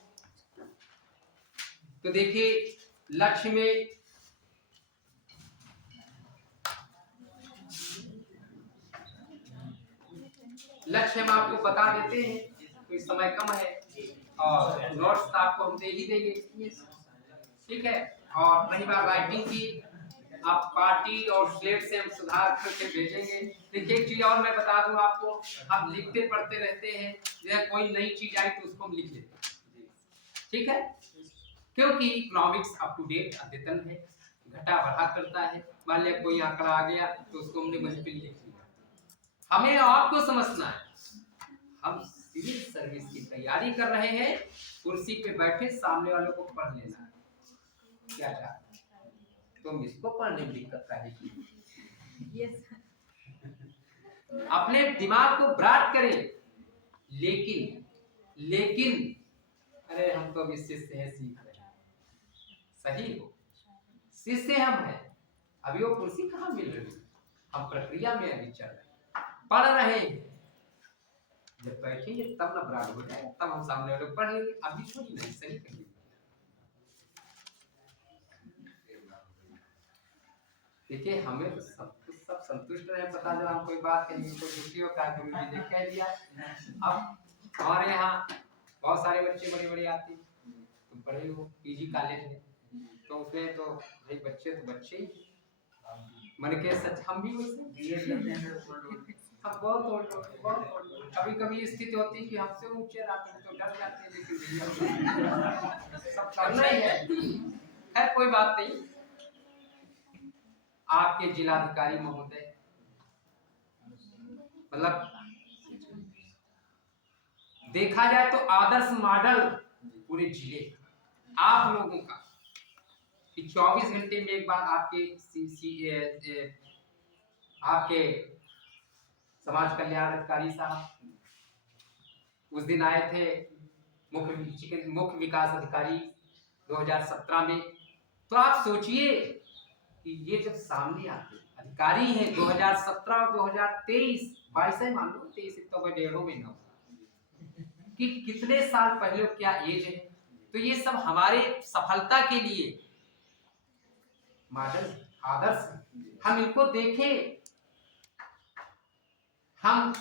तो देखिए, लक्ष्य में लक्ष्य हम आपको बता देते हैं, कोई समय कम है और नोट्स आपको हम दे ही देंगे। ठीक है, और रही बात राइटिंग की, आप पार्टी और स्लेट से हम सुधार करके भेजेंगे। देखिए, एक चीज और मैं बता दूं आपको, आप लिखते पढ़ते रहते हैं, जैसे कोई नई चीज आई तो उसको हम लिख लेते हैं। ठीक है, क्योंकि इकोनॉमिक्स अप टू डेट अद्यतन है, घटा बढ़ा करता है। मान लिया कोई आंकड़ा आ गया तो उसको हमने वहीं पे लिख लिया। हमें आपको समझना है, हम सिविल सर्विस की तैयारी कर रहे हैं, कुर्सी पे बैठे सामने वालों को पढ़ लेना है। क्या चाहते तुम इसको पढ़ने में दिक्कत है कि अपने दिमाग को ब्राड करें। लेकिन अरे हम तो अभी शिष्य हैं, सीख रहे हैं। सही हो, शिष्य हम हैं, अभी वो कुर्सी कहाँ मिल रही है, हम प्रक्रिया में अभी चल रहे हैं, पढ़ रहे हैं। जब बैठेंगे तब ना ब्राड हो जाए, तब हम सामने वाले पढ़ लेंगे। अभी थोड़ी नहीं, सही करिए। देखिए, हमें तो सब संतुष्ट रहे, पता चला हम कोई बात कहेंगे तो दुखी हो, क्या गुरु जी ने कह दिया। अब हमारे यहाँ बहुत सारे बच्चे बड़े बड़े आते हैं, तो पढ़े हो पीजी कॉलेज में, तो उसमें तो भाई बच्चे तो बच्चे ही मन के सच, हम भी वैसे हम बहुत बहुत कभी कभी स्थिति होती है कि हमसे ऊंचे आते हैं तो डर जाते हैं, लेकिन भैया सब करना ही है कोई बात नहीं। आपके जिलाधिकारी महोदय मतलब देखा जाए तो आदर्श मॉडल पूरे जिले आप लोगों का कि 24 घंटे में एक बार आपके समाज कल्याण अधिकारी साहब उस दिन आए थे, मुख्य विकास अधिकारी 2017 में। तो आप सोचिए कि ये जब सामने आते अधिकारी हैं 2017 और 2023 22 मान लो 23 तो 1.5 महीना कि कितने साल पहले क्या एज है। तो ये सब हमारे सफलता के लिए मॉडल आदर्श, हम इनको देखें। हम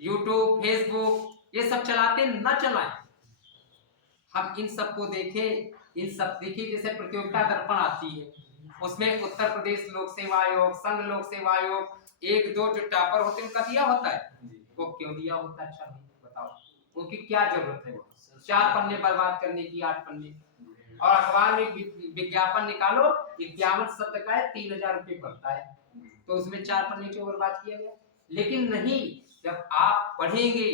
YouTube फेसबुक ये सब चलाते न चलाएं, हम इन सबको देखें। इन सब देखिए जैसे प्रतियोगिता दर्पण आती है, उसमें उत्तर प्रदेश लोक सेवा आयोग, संघ लोक सेवा आयोग, 1-2 जो टॉपर होते हैं उनका दिया होता है, वो क्यों दिया होता है? अच्छा बताओ, उनकी क्या जरूरत है? 4 पन्ने बर्बाद करने की, 8 पन्ने, और अखबार में विज्ञापन निकालो 51 शब्द का है, 3000 रुपये पड़ता है, तो उसमें 4 पन्ने क्यों बर्बाद किया गया? लेकिन नहीं, जब आप पढ़ेंगे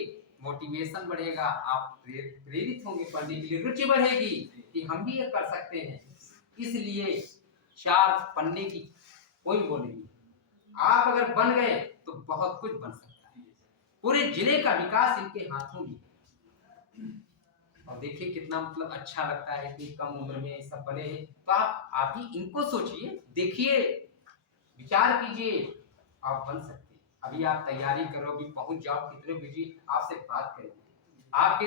मोटिवेशन बढ़ेगा, आप प्रेरित होंगे पढ़ने के लिए, रुचि बढ़ेगी कि हम भी ये कर सकते हैं। इसलिए 4 पन्ने की कोई वो नहीं, आप अगर बन गए तो बहुत कुछ बन सकता है। पूरे जिले का विकास इनके हाथों में। और देखिए कितना मतलब अच्छा लगता है, इतनी कम उम्र में सब बने हैं। तो आप ही इनको सोचिए, देखिए, विचार कीजिए, आप बन सकते हैं। अभी आप तैयारी करो, अभी पहुंच जाओ, कितने बिजी आपसे बात करेंगे आपके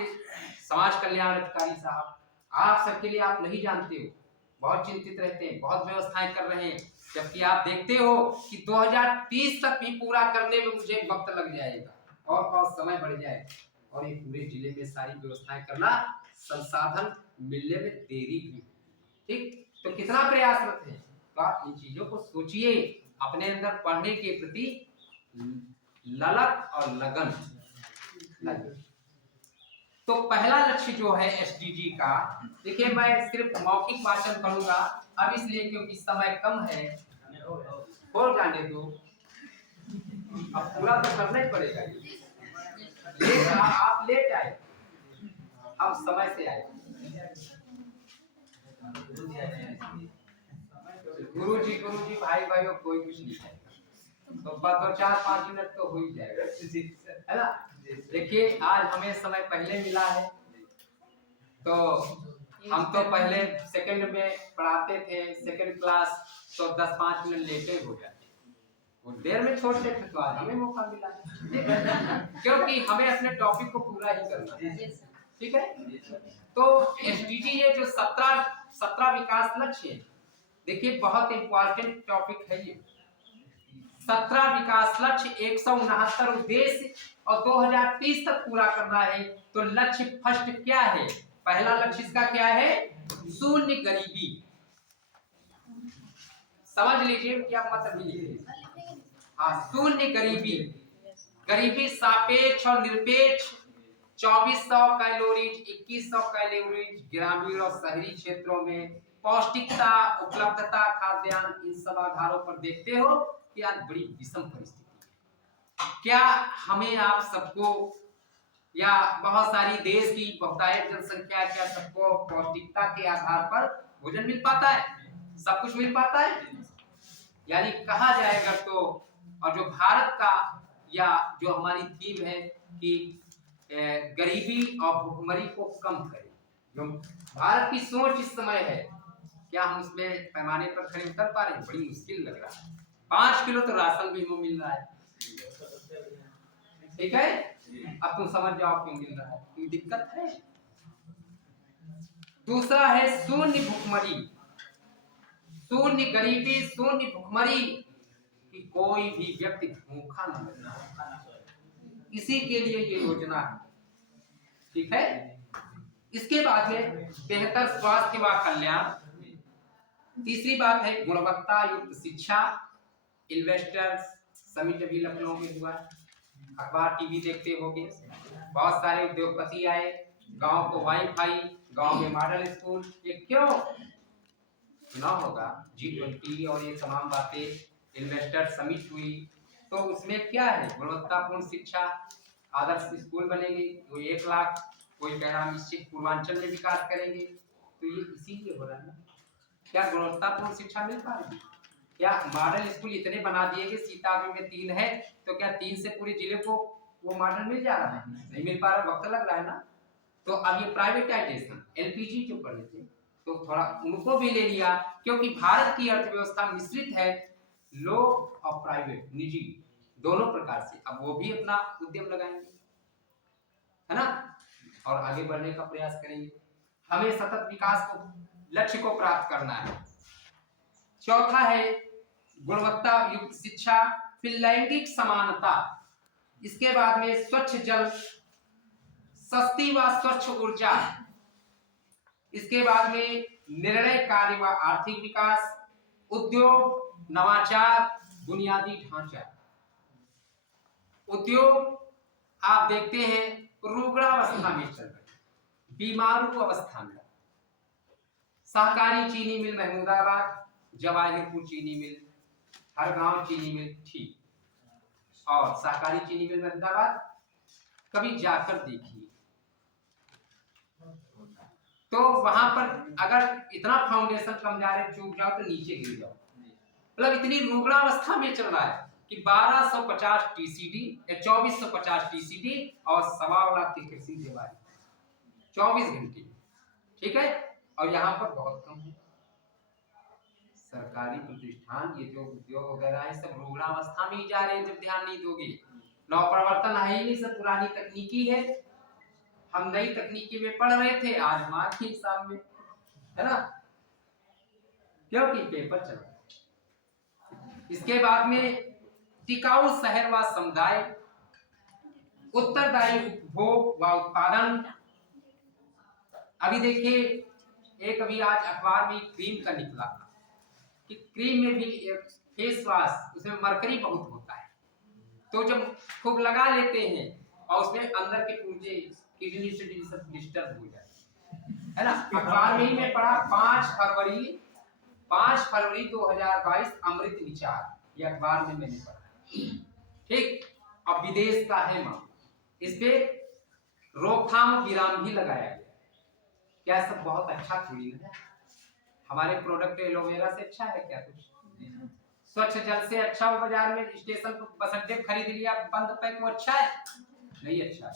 समाज कल्याण अधिकारी साहब, आप सबके लिए आप नहीं जानते हो, बहुत चिंतित रहते हैं, बहुत व्यवस्थाएं कर रहे हैं, जबकि आप देखते हो कि 2030 तक भी पूरा करने में मुझे वक्त लग जाएगा और बहुत समय बढ़ जाएगा, और ये पूरे जिले में सारी व्यवस्थाएं करना, संसाधन मिलने में देरी भी, ठीक, तो कितना प्रयासरत है। तो आप इन चीजों को सोचिए, अपने अंदर पढ़ने के प्रति ललक और लगन लगे। तो पहला लक्ष्य जो है एसडीजी का, देखिए मैं सिर्फ मौखिक वाचन करूंगा अब, इसलिए क्योंकि समय कम है, हो जाने दो, अब पूरा तो करना ही पड़ेगा। आप लेट आए, हम समय से आए। गुरुजी भाई भाइयों कोई कुछ नहीं है, तो 4-5 मिनट तो हो ही जाएगा, है ना। देखिए आज हमें समय पहले मिला है, तो हम तो पहले सेकंड में पढ़ाते थे, सेकंड क्लास, तो 10-5 मिनट लेटे हो जाते, वो देर में छोड़ते थे, तो आज हमें मौका मिला क्योंकि हमें अपने टॉपिक को पूरा ही करना है, ठीक है। तो एसडीजी ये जो 17 विकास लक्ष्य है, देखिए बहुत इंपॉर्टेंट टॉपिक है ये। 17 विकास लक्ष्य, 169 उद्देश्य और 2030 तक पूरा करना है। तो लक्ष्य फर्स्ट क्या है? पहला लक्ष्य इसका क्या है? शून्य गरीबी। समझ लीजिए क्या मतलब है। हाँ, शून्य गरीबी, गरीबी सापेक्ष और निरपेक्ष 2400 कैलोरीज, 2100 कैलोरीज ग्रामीण और शहरी क्षेत्रों में, पौष्टिकता, उपलब्धता, खाद्यान्न, इन सब आधारों पर देखते हो कि आज बड़ी विषम परिस्थिति है। क्या हमें आप सबको या बहुत सारी देश की बहुतायत जनसंख्या, क्या सबको पौष्टिकता के आधार पर भोजन मिल पाता है? सब कुछ मिल पाता है? यानी कहा जाएगा तो, और जो भारत का या जो हमारी थीम है कि गरीबी और भुखमरी को कम करें, जो भारत की सोच इस समय है, क्या हम उसमें पैमाने पर खड़े उतर पा रहे हैं? बड़ी मुश्किल लग रहा है। 5 किलो तो राशन भी हमें मिल रहा है, ठीक है। अब तुम समझ जाओ क्यों मिल रहा है, कोई दिक्कत है। दूसरा है शून्य भुखमरी, शून्य गरीबी, शून्य भुखमरी, कि कोई भी व्यक्ति भूखा न रहे, इसी के लिए ये योजना है, ठीक है। इसके बाद में बेहतर स्वास्थ्य व कल्याण। तीसरी बात है गुणवत्ता युक्त शिक्षा। इन्वेस्टर्स समिट अभी लखनऊ में हुआ, अखबार टीवी देखते होंगे, बहुत सारे उद्योगपति आए, गांव को वाईफाई, गांव में मॉडल स्कूल। ये क्यों सुना होगा G20 और ये तमाम बातें, इन्वेस्टर समिट हुई, तो उसमें क्या है गुणवत्तापूर्ण शिक्षा, आदर्श स्कूल बनेंगे, वो 1 लाख, कोई कह रहा हम इससे पूर्वांचल में विकास करेंगे, तो ये इसीलिए हो रहा है ना। क्या गुणवत्तापूर्ण शिक्षा मिल पा रही है? क्या मॉडल स्कूल इतने बना दिए कि सीतापुर में 3 है, तो क्या 3 से पूरे जिले को वो मॉडल मिल जा रहा है? नहीं मिल पा रहा, वक्त लग रहा है ना। तो अब ये प्राइवेटाइजेशन, LPG जो पढ़े थे तो थोड़ा उनको भी ले लिया, क्योंकि भारत की अर्थव्यवस्था मिश्रित है, लोग और प्राइवेट निजी दोनों प्रकार से। अब वो भी अपना उद्यम लगाएंगे, है ना, और आगे बढ़ने का प्रयास करेंगे। हमें सतत विकास को, लक्ष्य को प्राप्त करना है। चौथा है गुणवत्ता युक्त शिक्षा, फिर लैंगिक समानता, इसके बाद में स्वच्छ जल, सस्ती व स्वच्छ ऊर्जा, इसके बाद में निर्णय कार्य व आर्थिक विकास, उद्योग, नवाचार, बुनियादी ढांचा। उद्योग आप देखते हैं रुग्णावस्था में चल रहे, बीमारू अवस्था में। सहकारी चीनी मिल महमूदाबाद, जवाहिरपुर चीनी मिल, हर गांव चीनी मिल, ठीक, और सहकारी चीनी मिल महमूदाबाद कभी जाकर देखिए, तो वहां पर अगर इतना फाउंडेशन कम जा रहे, चूक जाओ तो नीचे गिर जाओ। मतलब इतनी रुग्णावस्था में चल रहा है कि 1250 TCD या 2450 TCD और 1.25 लाख की कृषि दीवार 24 घंटे, ठीक है, और यहाँ पर बहुत कम है। सरकारी प्रतिष्ठान, ये जो उद्योग वगैरह है, सब रुग्णावस्था में ही जा रहे हैं जब ध्यान नहीं दोगे। नवप्रवर्तन है ही नहीं, सब पुरानी तकनीकी है। हम नई तकनीकी में पढ़ रहे थे, आज माँ के हिसाब में, है ना, क्योंकि पेपर चल रहा है। इसके बाद में टिकाऊ शहर व समुदाय, उत्तरदायी उपभोग व उत्पादन। अभी देखिए एक अभी आज अखबार में क्रीम का निकला कि क्रीम में भी फेस वॉश, उसमें मरकरी बहुत होता है, तो जब खूब लगा लेते हैं और उसमें अंदर के पुर्जे किडनी से सब डिस्टर्ब हो जाते है ना। अखबार में ही मैं पढ़ा 5 फरवरी 2022 अमृत विचार, ये अखबार में मैंने पढ़ा, ठीक। अब विदेश का है मामला, इस पे रोकथाम विराम भी लगाया गया। क्या सब बहुत अच्छा थोड़ी है? हमारे प्रोडक्ट एलोवेरा से अच्छा है क्या कुछ? स्वच्छ जल से अच्छा हो? बाजार में स्टेशन पर बस अड्डे खरीद लिया बंद पैक, वो अच्छा है? नहीं अच्छा है।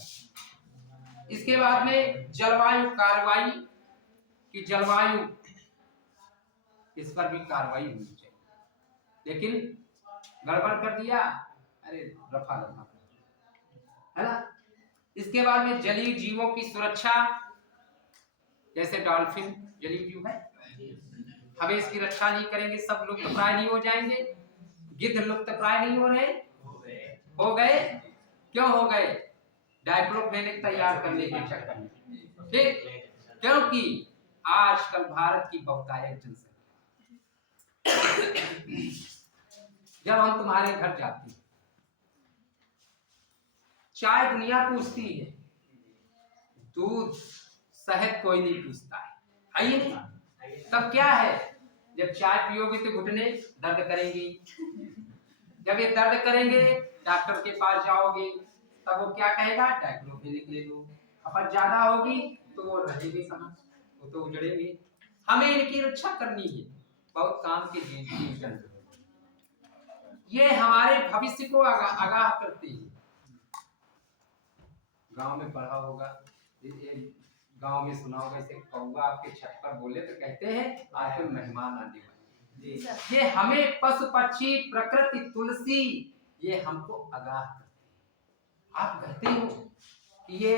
इसके बाद में जलवायु कार्रवाई की, जलवायु इस पर भी कार्रवाई होनी चाहिए, लेकिन गड़बड़ कर दिया, अरे रफा दफा, है ना। इसके बाद में जलीय जीवों की सुरक्षा, जैसे डॉल्फिन जलीय जीव है, हमें इसकी रक्षा नहीं करेंगे सब लुप्त प्राय नहीं हो जाएंगे। गिद्ध लुप्त प्राय नहीं हो रहे, हो गए। क्यों हो गए? डाइक्लोफेनेक तैयार करने के चक्कर में, ठीक, क्योंकि आजकल भारत की बहुतायत जनसंख्या, जब हम तुम्हारे घर जाते हैं, चाय दुनिया पूछती है, दूध शहद कोई नहीं पूछता है ही नहीं। तब क्या है, जब चाय पियोगे तो घुटने दर्द करेंगे, जब ये दर्द करेंगे डॉक्टर के पास जाओगे, तब वो क्या कहेगा, डाइक्लोफेनेक ले लो। अपन ज्यादा होगी तो वो रहेंगे कहाँ, वो तो उजड़ेंगे। हमें इनकी रक्षा करनी है, बहुत काम के जीव, ये हमारे भविष्य को आगाह करते हैं। गांव में पढ़ा होगा, गांव में सुना होगा, इसे कौवा आपके छत पर बोले तो कहते हैं आपके मेहमान आने वाले। ये हमें पशु पक्षी प्रकृति तुलसी ये हमको आगाह करते हैं। आप कहते हो कि ये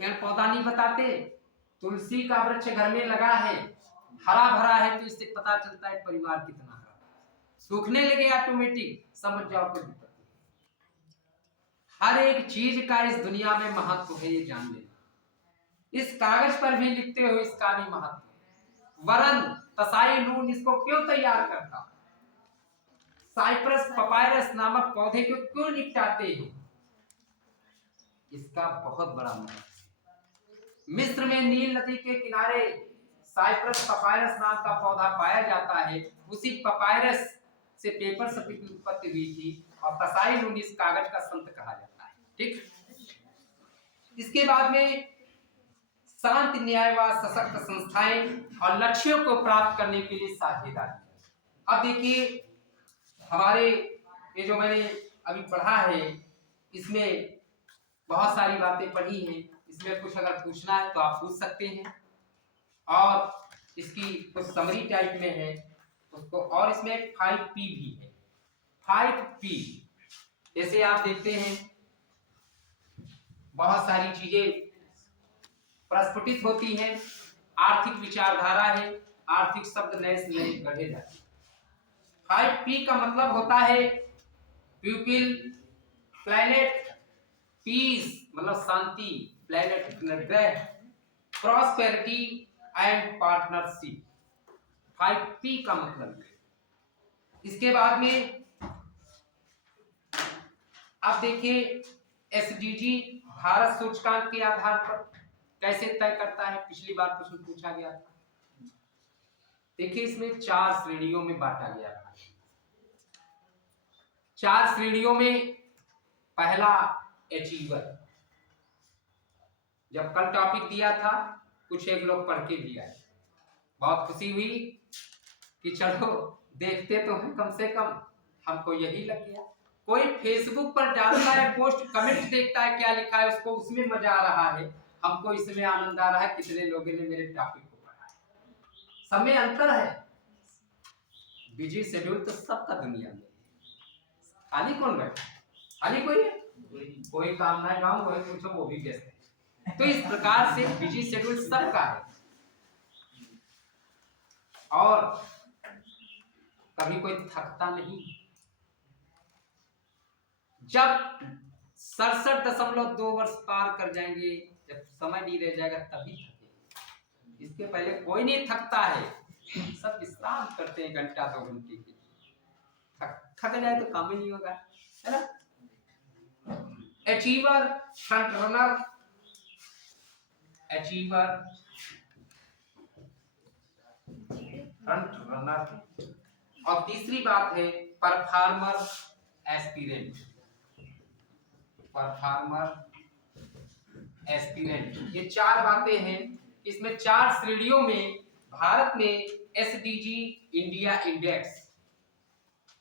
पेड़ पौधा नहीं बताते, तुलसी का वृक्ष घर में लगा है, हरा भरा है, तो इससे पता चलता है परिवार कितना हरा। सूखने लगे ऑटोमेटिक समझ जाओ तो दिक्कत। हर एक चीज का इस दुनिया में महत्व है, ये जान लेना। इस कागज पर भी लिखते हो इसका भी महत्व। वरन तसाई नून इसको क्यों तैयार करता, साइप्रस पपायरस नामक पौधे को क्यों निपटाते हो, इसका बहुत बड़ा महत्व। मिस्र में नील नदी के किनारे साइप्रस पपायरस नाम का पौधा पाया जाता है। उसी पपायरस से पेपर की उत्पत्ति हुई थी और तसाई नूनिस कागज का संत कहा जाता है। ठीक, इसके बाद में शांति न्याय व सशक्त संस्थाएं और लक्ष्यों को प्राप्त करने के लिए साझेदारी। अब देखिए हमारे ये जो मैंने अभी पढ़ा है इसमें बहुत सारी बातें पढ़ी हैं, इसमें कुछ अगर पूछना है तो आप पूछ सकते हैं और इसकी कुछ समरी टाइप में है उसको, और इसमें 5P भी है। 5P जैसे आप देखते हैं बहुत सारी चीजें प्रस्फुटित होती हैं। आर्थिक विचारधारा है, आर्थिक शब्द नए से नए गढ़े जाते हैं। 5P का मतलब होता है पीपल, प्लैनेट, पीस मतलब शांति, प्लैनेट ग्रह, प्रॉस्पेरिटी एंड पार्टनरशिप। 5P का मतलब है। इसके बाद में आप देखिए SDG भारत सूचकांक के आधार पर कैसे तय करता है, पिछली बार प्रश्न पूछा गया था। देखिए इसमें 4 श्रेणियों में बांटा गया था। 4 श्रेणियों में पहला अचीवर, जब कल टॉपिक दिया था कुछ एक लोग पढ़ के भी आए, बहुत खुशी हुई कि चलो देखते तो हैं, कम से कम हमको यही लग गया। कोई फेसबुक पर डालता है पोस्ट, कमेंट देखता है क्या लिखा है उसको, उसमें मजा आ रहा है, हमको इसमें आनंद आ रहा है कितने लोगों ने मेरे टॉपिक को पढ़ा है। सब में अंतर है। बिजी शेड्यूल तो सबका दुनिया में, खाली कौन बैठा, खाली कोई है, कोई काम ना काम कोई पूछो वो भी व्यस्त है। तो इस प्रकार से बिजी शेड्यूल सबका है और कभी कोई थकता नहीं। जब 67.2 वर्ष पार कर जाएंगे, जब समय नहीं रह जाएगा तभी थकेंगे, इसके पहले कोई नहीं थकता है। सब विश्राम करते हैं 1-2 घंटे के, थक जाए तो काम ही नहीं होगा, है ना। Achiever, front runner, achiever, front runner, और तीसरी बात है परफॉर्मर, एस्पिरेंट। परफॉर्मर, एस्पिरेंट, ये 4 बातें हैं। इसमें 4 श्रेणियों में भारत में SDG इंडिया इंडेक्स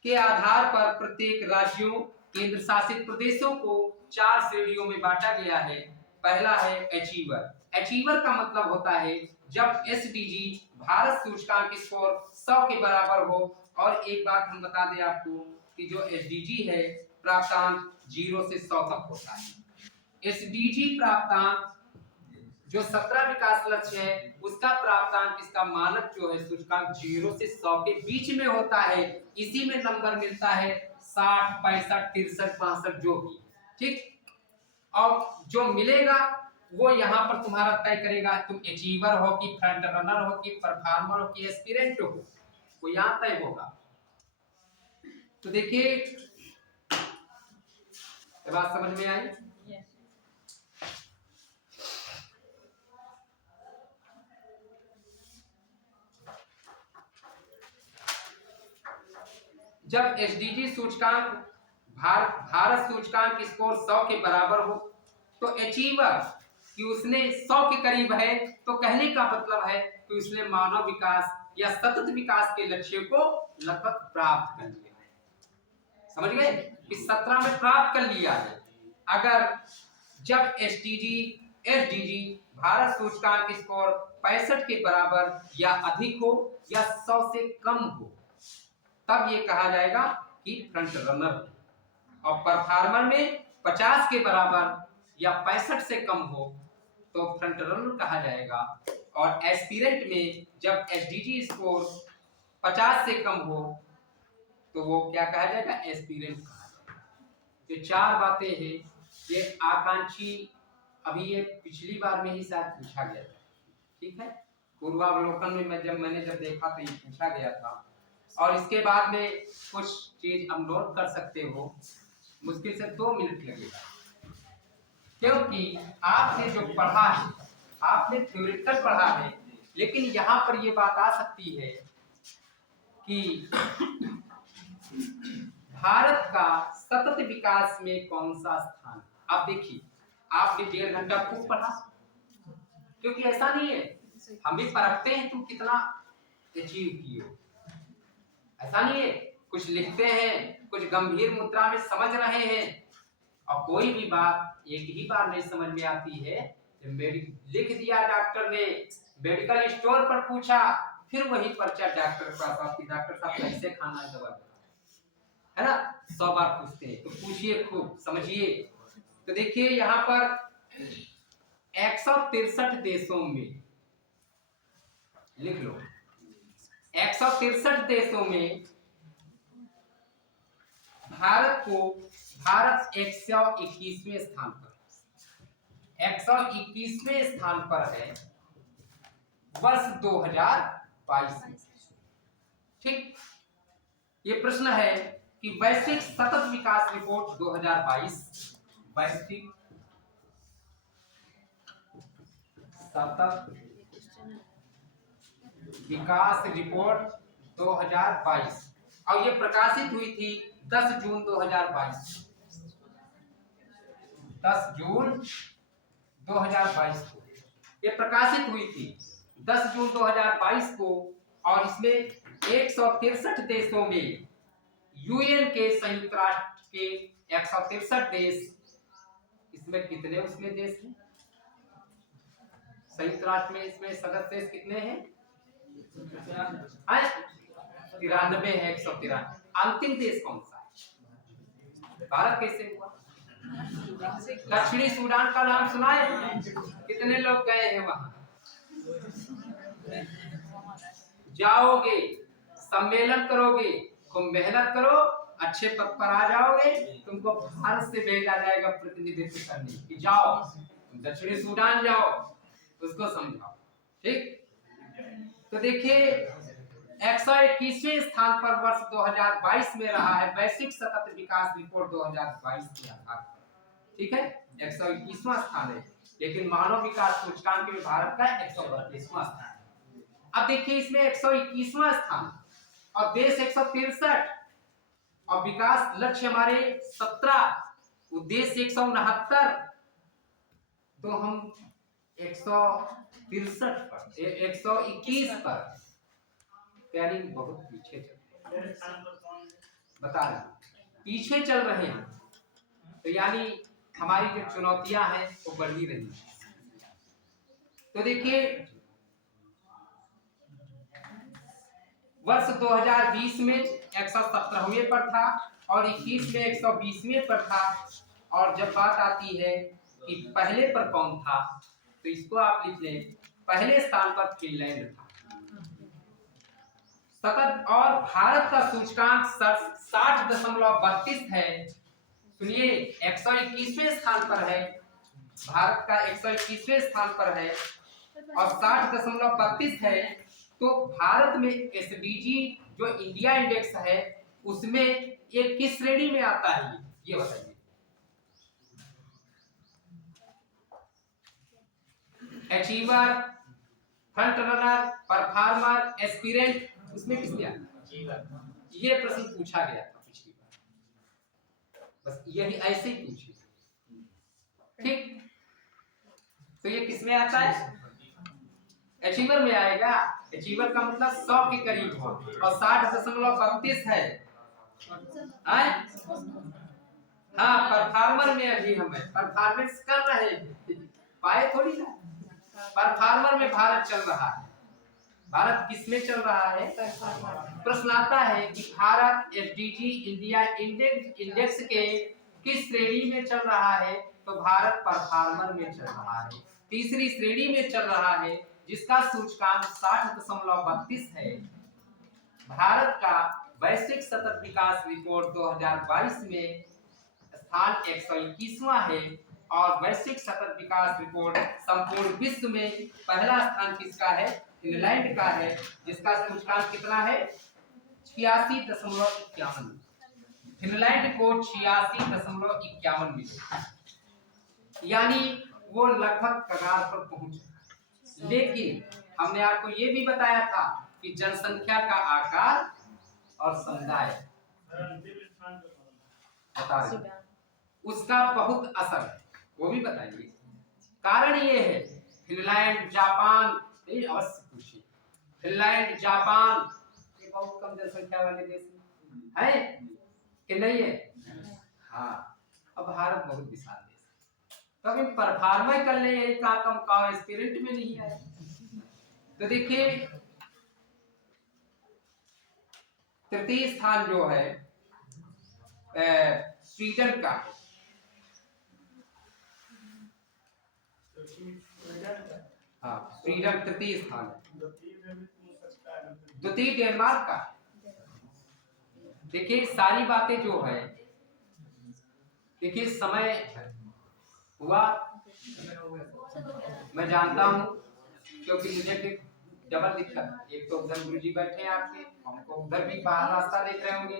के आधार पर प्रत्येक राज्यों, केंद्र शासित प्रदेशों को 4 श्रेणियों में बांटा गया है। पहला है अचीवर। अचीवर का मतलब होता है जब SDG भारत सूचकांक स्कोर 100 के बराबर हो। और एक बात हम बता दें आपको कि जो SDG है प्राप्तांक 0 से 100 तक होता है। SDG प्राप्तांक जो 17 विकास लक्ष्य है उसका प्राप्तांक, इसका मानक जो है सूचकांक 0 से 100 के बीच में होता है। इसी में नंबर मिलता है 60, 65, 63, 62 जो भी, ठीक। और जो मिलेगा वो यहाँ पर तुम्हारा तय करेगा तुम अचीवर हो कि फ्रंट रनर हो कि परफॉर्मर हो कि एस्पिरेंट हो, वो यहाँ तय होगा। तो देखिए बात समझ में आई। जब SDG सूचकांक भारत सूचकांक स्कोर 100 के बराबर हो तो अचीवर कि उसने 100 के करीब है, तो कहने का मतलब है कि उसने मानव विकास या सतत विकास के लक्ष्य को लगभग प्राप्त कर लिया है। समझ गए कि 17 में प्राप्त कर लिया है। अगर जब SDG भारत सूचकांक स्कोर 65 के बराबर या अधिक हो या 100 से कम हो तब ये कहा जाएगा कि फ्रंट रनर। और परफॉर्मर में 50 के बराबर या 65 से कम हो तो फ्रंट रनर कहा जाएगा। और एस्पिरेंट में जब SDG स्कोर 50 से कम हो तो वो क्या कहा जाएगा, एस्पिरेंट कहा जाएगा। ये 4 बातें हैं, ये आकांक्षी अभी ये पिछली बार में ही शायद पूछा गया था, ठीक है, पूर्वावलोकन में मैंने जब देखा तो ये पूछा गया था। और इसके बाद में कुछ चीज आप नोट कर सकते हो, मुश्किल से 2 मिनट लगेगा, क्योंकि आपने जो पढ़ा है आपने थ्योरेटिकल पढ़ा है, लेकिन यहाँ पर ये बात आ सकती है कि भारत का सतत विकास में कौन सा स्थान। आप देखिए, आपने 1.5 घंटा खूब पढ़ा, क्योंकि ऐसा नहीं है हम भी परखते हैं तुम कितना अचीव किए हो, ऐसा नहीं है, कुछ लिखते हैं, कुछ गंभीर मुद्रा में समझ रहे हैं, और कोई भी बात एक ही बार नहीं समझ में आती है। लिख दिया डॉक्टर ने, मेडिकल स्टोर पर पूछा, फिर वही पर्चा डॉक्टर के पास आपकी, डॉक्टर साहब कैसे खाना है दवा, है ना, 100 बार पूछते हैं, तो पूछिए खूब समझिए। तो देखिए यहाँ पर 163 देशों में लिख लो, 163 देशों में भारत 121वें स्थान पर, 121वें स्थान पर है वर्ष 2022 में। ठीक, ये प्रश्न है कि वैश्विक सतत विकास रिपोर्ट 2022, वैश्विक सतत विकास रिपोर्ट 2022, और ये प्रकाशित हुई थी 10 जून 2022, 10 जून 2022 को ये प्रकाशित हुई थी, 10 जून 2022 को। और इसमें 163 देशों में, यूएन के संयुक्त राष्ट्र के 163 देश, इसमें कितने उसमें देश हैं संयुक्त राष्ट्र में, इसमें सदस्य देश कितने हैं? 93 है, 193। अंतिम देश कौन सा है? भारत कैसे हुआ? दक्षिणी सूडान का नाम सुना है? कितने लोग गए हैं वहां? जाओगे, सम्मेलन करोगे, खूब मेहनत करो, अच्छे पद पर आ जाओगे, तुमको भारत से भेजा जाएगा प्रतिनिधित्व करने कि जाओ तुम दक्षिणी सूडान जाओ, उसको समझाओ। ठीक, तो देखिए 121वें स्थान पर वर्ष 2022 में रहा है वैश्विक सतत विकास रिपोर्ट 2022 के आधार पर। ठीक है, 121वां स्थान है, लेकिन मानव विकास सूचकांक में भारत का 132वां स्थान है। अब देखिए इसमें 121वां स्थान और देश 163 और विकास लक्ष्य हमारे 17, उद्देश्य 169, तो हम 163 पर, 121 पर, यानी बहुत पीछे चल रहे हैं, बता रहे पीछे चल रहे हैं। तो यानी हमारी जो चुनौतियां हैं वो बढ़ ही रही है। तो देखिए वर्ष 2020 में 117वें पर था और 21 में 120वें पर था। और जब बात आती है कि पहले पर कौन था, तो इसको आप लिख लें, पहले स्थान पर फिनलैंड था सतत, और भारत का सूचकांक 60.32 है। सुनिए 121वें स्थान पर है, भारत का 121वें स्थान पर है और 60.32 है। तो भारत में एसडीजी जो इंडिया इंडेक्स है उसमें ये किस श्रेणी में आता है, ये बताइए। Achiever, front runner, performer, aspirant, उसमें किसमें आता है? ये प्रश्न पूछा गया था पिछली बार, बस यही ऐसे ही पूछे। ठीक, तो ये किसमें आता है? अचीवर में आएगा। अचीवर का मतलब 100 के करीब हो और 60.32 है। हाँ, परफॉर्मर में अभी हम परफॉर्मेंस कर रहे हैं, पाए थोड़ी ना। परफॉर्मर में भारत चल रहा है। भारत किसमें चल रहा है? प्रश्न आता है कि भारत एसडीजी इंडिया इंडेक्स के किस श्रेणी में चल रहा है, तो भारत परफॉर्मर में चल रहा है, तीसरी श्रेणी में चल रहा है, जिसका सूचकांक 60.32 है। भारत का वैश्विक सतत विकास रिपोर्ट 2022 में स्थान 121वां है और वैश्विक सतत विकास रिपोर्ट संपूर्ण विश्व में पहला स्थान किसका है? फिनलैंड का है, जिसका सूचकांक कितना है? 86.51। फिनलैंड को 86.51 मिले, यानी वो लगभग कगार पर पहुंच चुका। लेकिन हमने आपको ये भी बताया था कि जनसंख्या का आकार और समुदाय बता रहे उसका बहुत असर है, वो भी बताइए। कारण ये है फिनलैंड, जापान, अवश्य पूछिए, फिनलैंड, जापान ये बहुत कम जनसंख्या वाले देश है कि नहीं है? हाँ, अब भारत बहुत विशाल देश है, तो अभी परफॉर्म कर ले यही का कम का स्पिरिट में नहीं है। तो देखिए तृतीय स्थान जो है स्वीडन का है। हाँ, स्वीडन तृतीय स्थान है। द्वितीय डेनमार्क का। देखिए सारी बातें जो है, देखिए समय हुआ मैं जानता हूँ, क्योंकि मुझे फिर डबल दिक्कत, एक तो उधर गुरु जी बैठे हैं आपके, हमको उधर भी बाहर रास्ता देख रहे होंगे,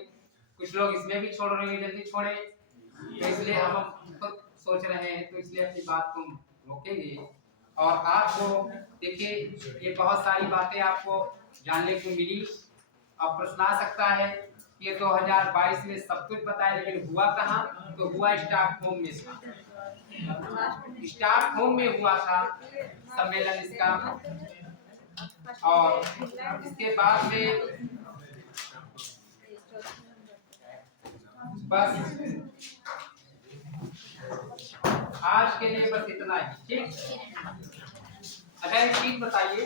कुछ लोग इसमें भी छोड़ रहे हैं, जल्दी छोड़े, तो इसलिए हम खुद सोच रहे हैं, तो इसलिए अपनी बात को रोकेंगे। और आपको देखिए ये बहुत सारी बातें आपको जानने को मिली। अब प्रश्न आ सकता है कि ये 2022 में सब कुछ बताया, लेकिन हुआ कहाँ? तो हुआ स्टॉकहोम में था, स्टॉकहोम में हुआ था सम्मेलन इसका। और इसके बाद में बस आज के लिए बस इतना ही, ठीक। अच्छा एक चीज बताइए।